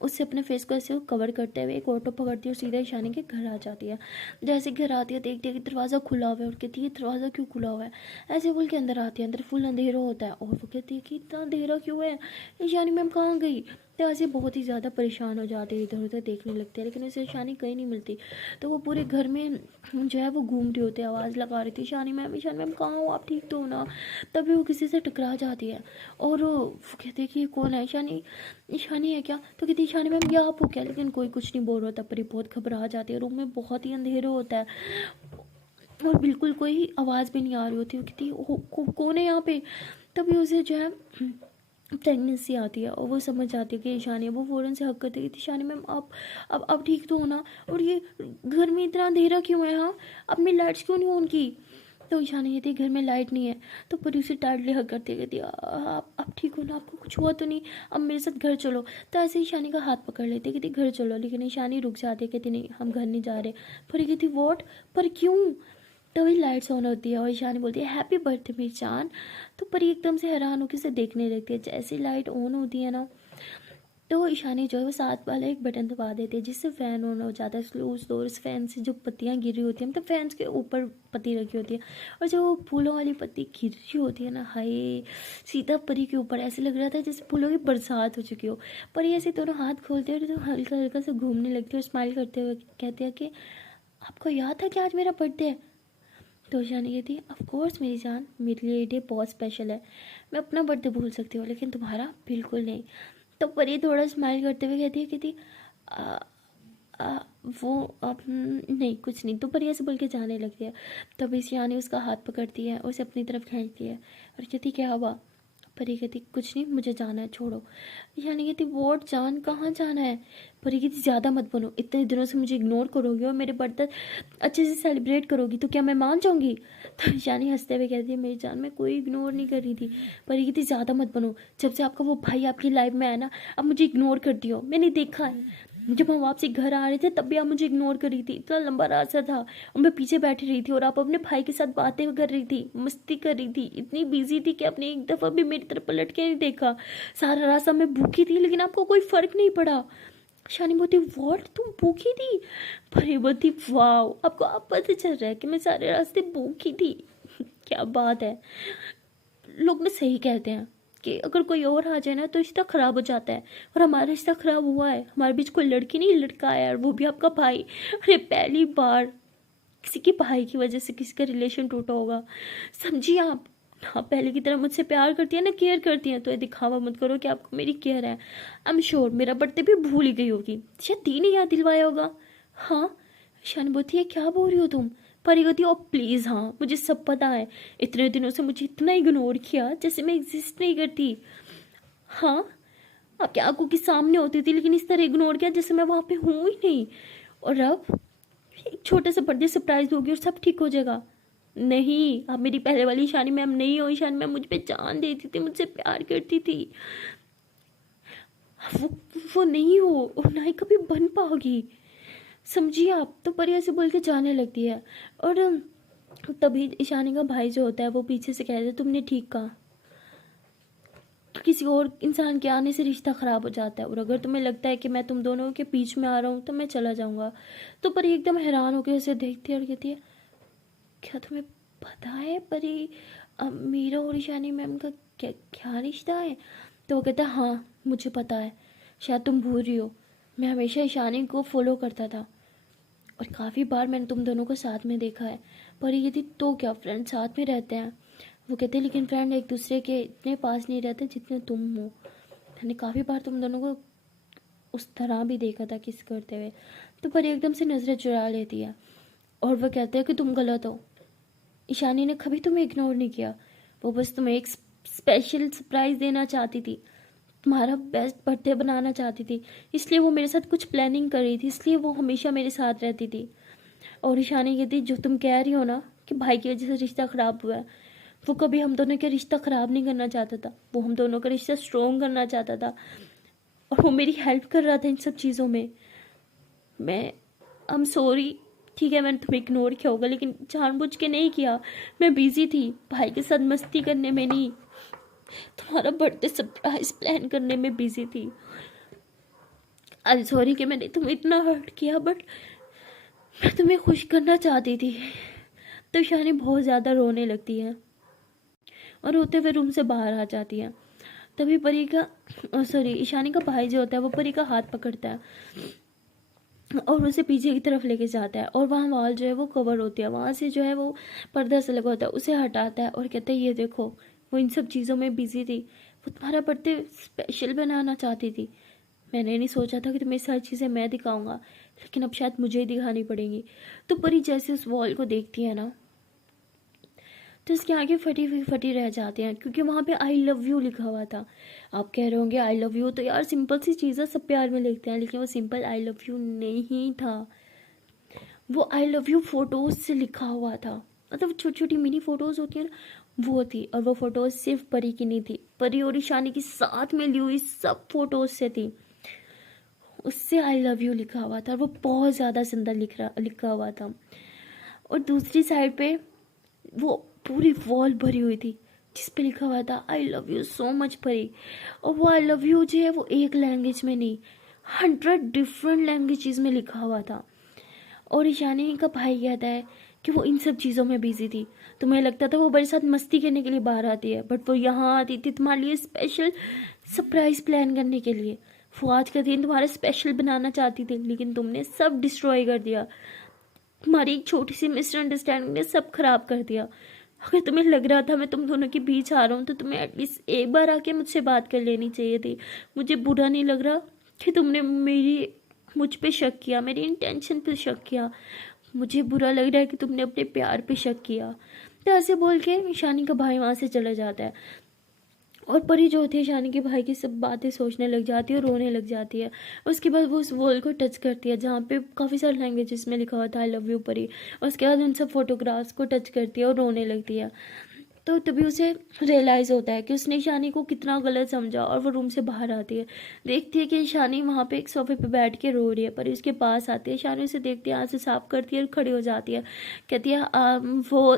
उससे अपने फेस को ऐसे कवर करते हुए एक ऑटो पकड़ती है और सीधा ईशानी के घर आ जाती है। जैसे घर आती है देखती है कि दरवाज़ा खुला हुआ है और कहती है दरवाज़ा क्यों खुला हुआ है? ऐसे बोल के अंदर आती है, अंदर फुल अंधेरा होता है और वो कहती है कि इतना अंधेरा क्यों है, ईशानी मैम कहाँ गई? तो ऐसे बहुत ही ज़्यादा परेशान हो जाती है, इधर उधर देखने लगती है, लेकिन उसे ईशानी कहीं नहीं मिलती। तो वो पूरे घर में जो है वो घूम रही होती है, आवाज़ लगा रही थी ईशानी मैम कहाँ हो, आप ठीक तो हो ना? तभी वो किसी से टकरा जाती है और वो कहती है कि ये कौन है? ईशानी है क्या? तो कहती ईशानी मैम ये आप हो क्या? लेकिन कोई कुछ नहीं बोल रहा था। परी बहुत घबरा जाती है, रूम में बहुत ही अंधेरा होता है और बिल्कुल कोई आवाज़ भी नहीं आ रही होती। वो कहती कौन है यहाँ पे? तभी उसे जो है प्रेगनेंसी आती है और वो समझ जाती है कि ईशानी है। वो फ़ौरन से हक करती है कि ईशानी मैम आप अब ठीक तो हो ना? और ये घर में इतना अंधेरा क्यों है? हाँ, अपनी लाइट्स क्यों नहीं ऑन की? तो ईशानी कहती घर में लाइट नहीं है। तो परी उसे टाइटली हक करती है, कहती आप ठीक हो ना? आपको कुछ हुआ तो नहीं? अब मेरे साथ घर चलो। तो ऐसे ईशानी का हाथ पकड़ लेती है, कहती घर चलो, लेकिन ईशानी रुक जाती है, कहती नहीं हम घर नहीं जा रहे। परी कहती वॉट, पर क्यों? तभी लाइट्स ऑन होती है और ईशानी बोलती है हैप्पी बर्थडे मेरी जान। तो परी एकदम से हैरान होकर उसे देखने लगती है। जैसे लाइट ऑन होती है ना, तो ईशानी जो है वो साथ वाला एक बटन दबा देती है जिससे फ़ैन ऑन हो जाता है स्लो स्लो। उस फैन से जो पत्तियाँ गिर रही होती हैं, मतलब फैंस के ऊपर पत्ती रखी होती है और जो फूलों वाली पत्ती गिर रही होती है ना, हाय सीधा परी के ऊपर ऐसे लग रहा था जैसे फूलों की बरसात हो चुकी हो। परी ऐसे दोनों हाथ खोलते हैं तो हल्का हल्का से घूमने लगती है और स्माइल करते हुए कहते हैं कि आपको याद था कि आज मेरा बर्थडे है? तो ईशानी कहती है ऑफ कोर्स मेरी जान, मेरे लिए ये डे बहुत स्पेशल है, मैं अपना बर्थडे भूल सकती हूँ लेकिन तुम्हारा बिल्कुल नहीं। तो परी थोड़ा स्माइल करते हुए कहती "आ, आ, वो अब नहीं कुछ नहीं।" तो परी ऐसे बोल के जाने लगती है। तब ईशानी उसका हाथ पकड़ती है, उसे अपनी तरफ खींचती है और कहती क्या हुआ? परी कहती कुछ नहीं, मुझे जाना है, छोड़ो। ईशानी कहती वॉट जान, कहाँ जाना है? परी कहती ज़्यादा मत बनो, इतने दिनों से मुझे इग्नोर करोगी और मेरे बर्थडे अच्छे से सेलिब्रेट करोगी तो क्या मैं मान जाऊँगी? तो ईशानी हंसते हुए कहती है मेरी जान मैं कोई इग्नोर नहीं कर रही थी। परी कहती ज़्यादा मत बनो, जब से आपका वो भाई आपकी लाइफ में आया ना, अब मुझे इग्नोर करती हो, मैंने देखा है। जब हम वापसी घर आ रहे थे तब भी आप मुझे इग्नोर कर रही थी, इतना लंबा रास्ता था और मैं पीछे बैठी रही थी और आप अपने भाई के साथ बातें कर रही थी, मस्ती कर रही थी, इतनी बिजी थी कि आपने एक दफ़ा भी मेरी तरफ पलट के नहीं देखा। सारा रास्ता मैं भूखी थी लेकिन आपको कोई फ़र्क नहीं पड़ा। शानी बोलती वॉट, तुम भूखी थी? परी बोलती वाह, आपको आप पता चल रहा है कि मैं सारे रास्ते भूखी थी। क्या बात है। लोग ना सही कहते हैं कि अगर कोई और आ जाए ना तो रिश्ता ख़राब हो जाता है, और हमारा रिश्ता ख़राब हुआ है। हमारे बीच कोई लड़की नहीं, लड़का है, और वो भी आपका भाई। अरे पहली बार किसी के भाई की वजह से किसी का रिलेशन टूटा होगा, समझिए आप। हाँ, पहले की तरह मुझसे प्यार करती है ना, केयर करती हैं, तो ये दिखावा मत करो कि आपको मेरी केयर है। आई एम श्योर मेरा बर्थडे भी भूल ही गई होगी, शायद दी ने याद दिलवाया होगा। हाँ ईशानी बोलती है, क्या बोल रही हो तुम? परी कहती है, ओ प्लीज़ हाँ मुझे सब पता है, इतने दिनों से मुझे इतना इग्नोर किया जैसे मैं एग्जिस्ट नहीं करती। हाँ, आपकी आंखों के सामने होती थी, लेकिन इस तरह इग्नोर किया जैसे मैं वहाँ पे हूँ ही नहीं। और अब एक छोटा सा बर्थडे सरप्राइज दोगी और सब ठीक हो जाएगा? नहीं, आप मेरी पहले वाली ईशानी मैम नहीं हो। ईशानी मैम मुझ पे जान देती थी, मुझसे प्यार करती थी। वो वो नहीं हो, और ना ही कभी बन पाओगी, समझिए आप। तो परी ऐसे बोल के जाने लगती है। और तभी ईशानी का भाई जो होता है वो पीछे से कहता है, तुमने ठीक कहा, किसी और इंसान के आने से रिश्ता ख़राब हो जाता है, और अगर तुम्हें लगता है कि मैं तुम दोनों के बीच में आ रहा हूँ तो मैं चला जाऊँगा। तो परी एकदम हैरान होकर उसे देखती है और कहती है, क्या तुम्हें पता है परी, मेरा और ईशानी मैम का क्या क्या रिश्ता है? तो वो कहता है, हाँ मुझे पता है, शायद तुम भूल रही हो, मैं हमेशा ईशानी को फॉलो करता था, और काफ़ी बार मैंने तुम दोनों को साथ में देखा है। परी कहती, तो क्या फ्रेंड साथ में रहते हैं? वो कहते हैं, लेकिन फ्रेंड एक दूसरे के इतने पास नहीं रहते जितने तुम हो। मैंने काफ़ी बार तुम दोनों को उस तरह भी देखा था किस करते हुए। तो परी एकदम से नज़रें चुरा लेती है, और वह कहते हैं कि तुम गलत हो, ईशानी ने कभी तुम्हें इग्नोर नहीं किया, वो बस तुम्हें एक स्पेशल सरप्राइज़ देना चाहती थी, तुम्हारा बेस्ट बर्थडे बनाना चाहती थी, इसलिए वो मेरे साथ कुछ प्लानिंग कर रही थी, इसलिए वो हमेशा मेरे साथ रहती थी। और ईशानी कहती, जो तुम कह रही हो ना कि भाई की वजह से रिश्ता ख़राब हुआ है, वो कभी हम दोनों का रिश्ता ख़राब नहीं करना चाहता था, वो हम दोनों का रिश्ता स्ट्रॉन्ग करना चाहता था, और वो मेरी हेल्प कर रहा था इन सब चीज़ों में। मैं आई एम सॉरी, ठीक है मैंने तुम्हें इग्नोर किया होगा, लेकिन जानबूझ के नहीं किया, मैं बिजी थी, भाई के साथ मस्ती करने में नहीं, तुम्हारा बर्थडे सरप्राइज प्लान करने में बिजी थी। आई एम सॉरी कि मैंने तुम्हें इतना हर्ट किया, बट मैं तुम्हें खुश करना चाहती थी। तो ईशानी बहुत ज़्यादा रोने लगती है और रोते हुए रूम से बाहर आ जाती है। तभी परी का सॉरी ईशानी का भाई जो होता है वो परी का हाथ पकड़ता है और उसे पीछे की तरफ लेके जाता है, और वहाँ वॉल जो है वो कवर होती है, वहाँ से जो है वो पर्दा से लगा होता है उसे हटाता है और कहता है, ये देखो वो इन सब चीज़ों में बिजी थी, वो तुम्हारा बर्थडे स्पेशल बनाना चाहती थी, मैंने नहीं सोचा था कि तुम्हें सारी चीज़ें मैं दिखाऊंगा, लेकिन अब शायद मुझे ही दिखानी पड़ेंगी। तो परी जैसे उस वॉल को देखती है ना तो उसकी आंखें फटी हुई फटी रह जाती हैं, क्योंकि वहाँ पे आई लव यू लिखा हुआ था। आप कह रहे होंगे आई लव यू तो यार सिंपल सी चीज़ है, सब प्यार में लिखते हैं, लेकिन वो सिंपल आई लव यू नहीं था, वो आई लव यू फोटोज़ से लिखा हुआ था। मतलब छोटी छोटी मिनी फोटोज़ होती हैं ना, वो थी, और वो फोटोज़ सिर्फ परी की नहीं थी, परी और ईशानी की साथ में ली हुई सब फोटोज़ से थी, उससे आई लव यू लिखा हुआ था, और वो बहुत ज़्यादा सुंदर लिखा हुआ था। और दूसरी साइड पे वो पूरी वॉल भरी हुई थी जिस पे लिखा हुआ था I love you so much परी, और वो आई लव यू जो है वो एक लैंग्वेज में नहीं 100 डिफरेंट लैंग्वेजेस में लिखा हुआ था। और ईशानी का भाई कहता है कि वो इन सब चीज़ों में बिजी थी, तुम्हें लगता था वो बड़े साथ मस्ती करने के लिए बाहर आती है, बट वो यहाँ आती थी तुम्हारे लिए स्पेशल सरप्राइज प्लान करने के लिए, वो आज का दिन तुम्हारा स्पेशल बनाना चाहती थी, लेकिन तुमने सब डिस्ट्रॉय कर दिया, तुम्हारी एक छोटी सी मिसअंडरस्टैंडिंग ने सब खराब कर दिया। अगर तुम्हें लग रहा था मैं तुम दोनों के बीच आ रहा हूँ तो तुम्हें एटलीस्ट एक बार आके मुझसे बात कर लेनी चाहिए थी। मुझे बुरा नहीं लग रहा कि तुमने मुझ पे शक किया, मेरी इंटेंशन पे शक किया, मुझे बुरा लग रहा है कि तुमने अपने प्यार पे शक किया। तो ऐसे बोल के ईशानी का भाई वहाँ से चला जाता है, और परी जो होती है ईशानी के भाई की सब बातें सोचने लग जाती है और रोने लग जाती है। उसके बाद वो उस वॉल को टच करती है जहाँ पे काफ़ी सारे लैंग्वेजेस में लिखा हुआ था आई लव यू परी, और उसके बाद उन सब फोटोग्राफ्स को टच करती है और रोने लगती है। तो तभी उसे रियलाइज़ होता है कि उसने ईशानी को कितना गलत समझा, और वो रूम से बाहर आती है, देखती है कि ईशानी वहाँ पे एक सोफे पे बैठ के रो रही है, पर उसके पास आती है, ईशानी उसे देखती है, आंसू साफ करती है और खड़ी हो जाती है, कहती है वो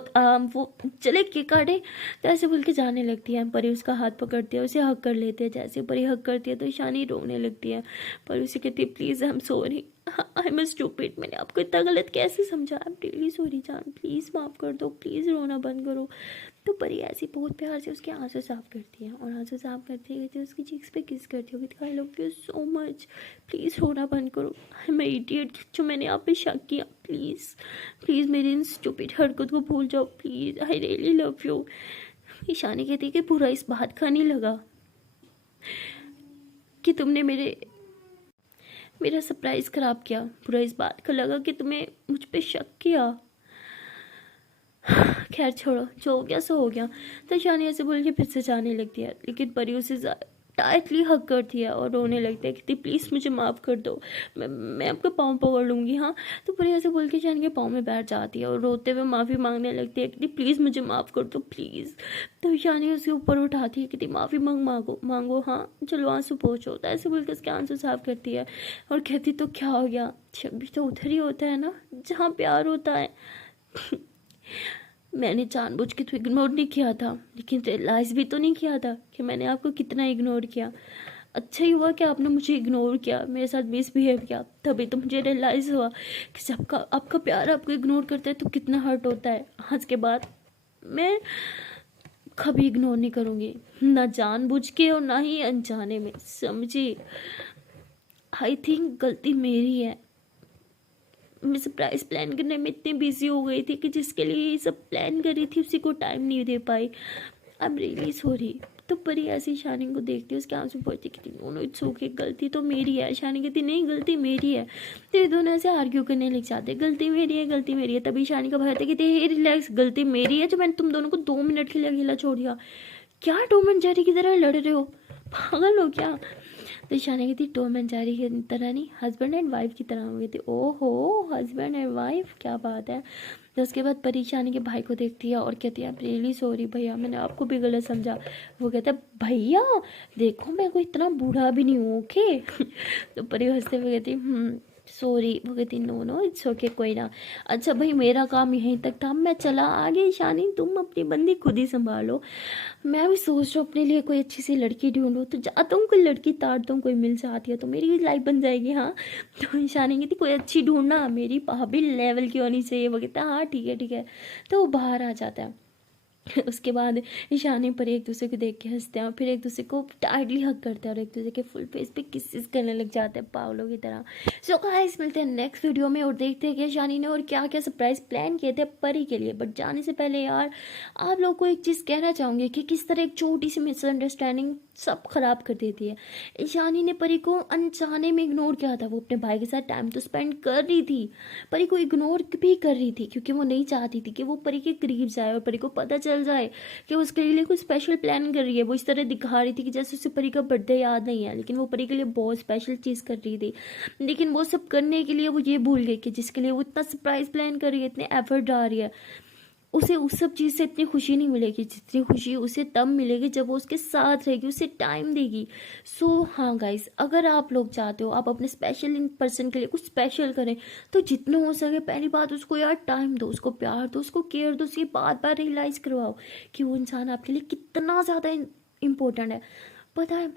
चले केक काटे, तो ऐसे बोल के जाने लगती है। परी उसका हाथ पकड़ती है, उसे हक कर लेते हैं, जैसे परी हक करती है तो ईशानी रोने लगती है, पर उसे कहती है please I am sorry, I am stupid, मैंने आपको इतना गलत कैसे समझा। आई एम रियली सॉरी जान, प्लीज़ माफ़ कर दो, प्लीज़ रोना बंद करो। तो परी ऐसी बहुत प्यार से उसके आंसू साफ करती है, और आंसू साफ करते करते उसकी चीक्स पे किस करती होगी, I love you so much, please रोना बंद करो। आई एम इडियट जो मैंने आप पे शक किया, प्लीज़ प्लीज़ मेरी इन स्टूपिड हरकत को भूल जाओ please, I really love you. Ishani कहती है कि पूरा इस बात का नहीं लगा कि तुमने मेरा सरप्राइज़ ख़राब किया, पूरा इस बात का लगा कि तुम्हें मुझ पे शक किया। खैर छोड़ो, जो हो गया सो हो गया। तो शानी ऐसे बोल के फिर से जाने लगती है, लेकिन परी उसे टाइटली हक करती है और रोने लगती है, कहती प्लीज़ मुझे माफ़ कर दो, मैं आपका पाँव पकड़ लूँगी। हाँ, तो परी ऐसे बोल के शानी के पाँव में बैठ जाती है और रोते हुए माफ़ी मांगने लगती है, कहती प्लीज़ मुझे माफ़ कर दो प्लीज़। तो शानी उसके ऊपर उठाती है, कहती माफ़ी मांगो, हाँ चलो आंसू पोंछो। तो ऐसे बोल के उसके आंसू साफ करती है और कहती तो क्या हो गया, शब्बी तो उधर ही होता है ना जहाँ प्यार होता है। मैंने जानबूझ के तो इग्नोर नहीं किया था, लेकिन रियलाइज़ भी तो नहीं किया था कि मैंने आपको कितना इग्नोर किया। अच्छा ही हुआ कि आपने मुझे इग्नोर किया, मेरे साथ मिसबिहेव किया, तभी तो मुझे रियलाइज़ हुआ कि सबका आपका प्यार आपको इग्नोर करता है तो कितना हर्ट होता है। आज के बाद मैं कभी इग्नोर नहीं करूँगी, ना जानबूझ के और ना ही अनजाने में, समझी। आई थिंक गलती मेरी है, मैं सरप्राइज प्लान करने में इतनी बिजी हो गई थी कि जिसके लिए ये सब प्लान करी थी उसी को टाइम नहीं दे पाई। I am really sorry. तो परी ऐसी शानी को देखती है, उसके आंसू पड़ती, कहती दोनों इट्स ओके, गलती तो मेरी है। शानी कहती नहीं गलती मेरी है। तो ये दोनों ऐसे आर्ग्यू करने लग जाते, गलती मेरी है गलती मेरी है। तभी शानी का भाई आता है, कहती रिलैक्स, गलती मेरी है जो मैंने तुम दोनों को 2 मिनट के लिए अकेला छोड़ दिया। क्या टॉम एंड जेरी की तरह लड़ रहे हो, पागल हो क्या। तो शानी कहती टॉम एंड जेरी की तरह नहीं, हस्बैंड एंड वाइफ की तरह हो गई थी। ओहो हस्बैंड एंड वाइफ, क्या बात है। तो उसके बाद परेशानी के भाई को देखती है और कहती है रियली सॉरी भैया, मैंने आपको भी गलत समझा। वो कहता है भैया देखो मैं कोई इतना बूढ़ा भी नहीं हूँ, ओके। तो परी हंसते हुए कहती सॉरी। वो कहती नो इट्स ओके, कोई ना। अच्छा भाई मेरा काम यहीं तक था, मैं चला आगे। शानी तुम अपनी बंदी खुद ही संभालो, मैं भी सोच रहा हूँ अपने लिए कोई अच्छी सी लड़की ढूंढूं, तो जाता हूँ कोई लड़की ताड़ता हूँ, कोई मिल जाती है तो मेरी लाइफ बन जाएगी। हाँ, तो शानी कहती कोई अच्छी ढूंढना, मेरी भाभी लेवल की होनी चाहिए। वो कहता हाँ ठीक है। तो वो बाहर आ जाता है। उसके बाद ईशानी पर एक दूसरे को देख के हंसते हैं और फिर एक दूसरे को टाइटली हक करते हैं और एक दूसरे के फुल फेस पे किसेस करने लग जाते हैं पागलों की तरह। सो गाइस मिलते हैं नेक्स्ट वीडियो में और देखते हैं कि ईशानी ने और क्या क्या सरप्राइज प्लान किए थे परी के लिए। बट जाने से पहले यार आप लोग को एक चीज़ कहना चाहूँगी कि किस तरह एक छोटी सी मिसअंडरस्टैंडिंग सब खराब कर देती है। ईशानी ने परी को अनजाने में इग्नोर किया था, वो अपने भाई के साथ टाइम तो स्पेंड कर रही थी, परी को इग्नोर भी कर रही थी क्योंकि वो नहीं चाहती थी कि वो परी के करीब जाए और परी को पता चल जाए कि वो उसके लिए कोई स्पेशल प्लान कर रही है। वो इस तरह दिखा रही थी कि जैसे उसे परी का बर्थडे याद नहीं है, लेकिन वो परी के लिए बहुत स्पेशल चीज़ कर रही थी। लेकिन वो सब करने के लिए वो ये भूल गई कि जिसके लिए वो इतना सरप्राइज प्लान कर रही है, इतने एफर्ट डाल रही है, उसे उस सब चीज़ से इतनी खुशी नहीं मिलेगी जितनी खुशी उसे तब मिलेगी जब वो उसके साथ रहेगी, उसे टाइम देगी। सो हाँ गाइस, अगर आप लोग चाहते हो आप अपने स्पेशल इन पर्सन के लिए कुछ स्पेशल करें तो जितना हो सके पहली बात उसको यार टाइम दो, उसको प्यार दो, उसको केयर दो, उसकी बार बार रियलाइज़ करवाओ कि वो इंसान आपके लिए कितना ज़्यादा इम्पोर्टेंट है। पता है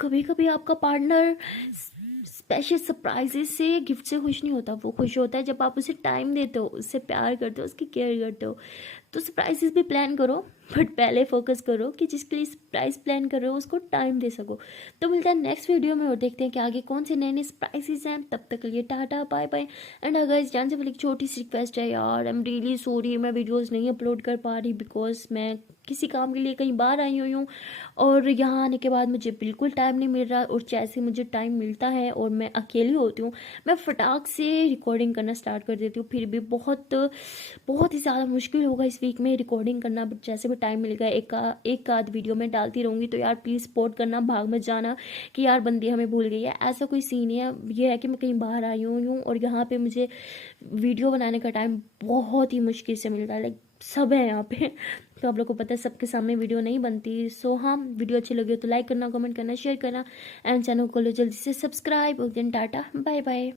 कभी कभी आपका पार्टनर स्पेशल सरप्राइजेस से गिफ्ट से खुश नहीं होता, वो खुश होता है जब आप उसे टाइम देते हो, उससे प्यार करते हो, उसकी केयर करते हो। तो सरप्राइजेस भी प्लान करो बट पहले फोकस करो कि जिसके लिए सरप्राइज प्लान कर रहे हो उसको टाइम दे सको। तो मिलता है नेक्स्ट वीडियो में और देखते हैं कि आगे कौन से नए नए सरप्राइजेस हैं। तब तक के लिए टाटा बाय बाय। एंड अगर इस जान से पहले एक छोटी सी रिक्वेस्ट है यार, आई एम रियली सॉरी मैं वीडियोज़ नहीं अपलोड कर पा रही बिकॉज मैं किसी काम के लिए कहीं बाहर आई हुई हूँ और यहाँ आने के बाद मुझे बिल्कुल टाइम नहीं मिल रहा, और जैसे मुझे टाइम मिलता है और मैं अकेली होती हूँ मैं फटाक से रिकॉर्डिंग करना स्टार्ट कर देती हूँ। फिर भी बहुत ही ज़्यादा मुश्किल होगा इस वीक में रिकॉर्डिंग करना, बट जैसे भी टाइम मिलेगा एक आध वीडियो में डालती रहूँगी। तो यार प्लीज़ सपोर्ट करना, भाग मत जाना कि यार बंदी हमें भूल गई है, ऐसा कोई सीन नहीं है। ये है कि मैं कहीं बाहर आई हुई हूँ और यहाँ पे मुझे वीडियो बनाने का टाइम बहुत ही मुश्किल से मिल रहा है, लाइक सब है यहाँ पे। तो आप लोग को पता है सबके सामने वीडियो नहीं बनती। सो हाँ, वीडियो अच्छी लगी हो तो लाइक करना, कमेंट करना, शेयर करना एंड चैनल को लो जल्दी से सब्सक्राइब। Tata bye bye.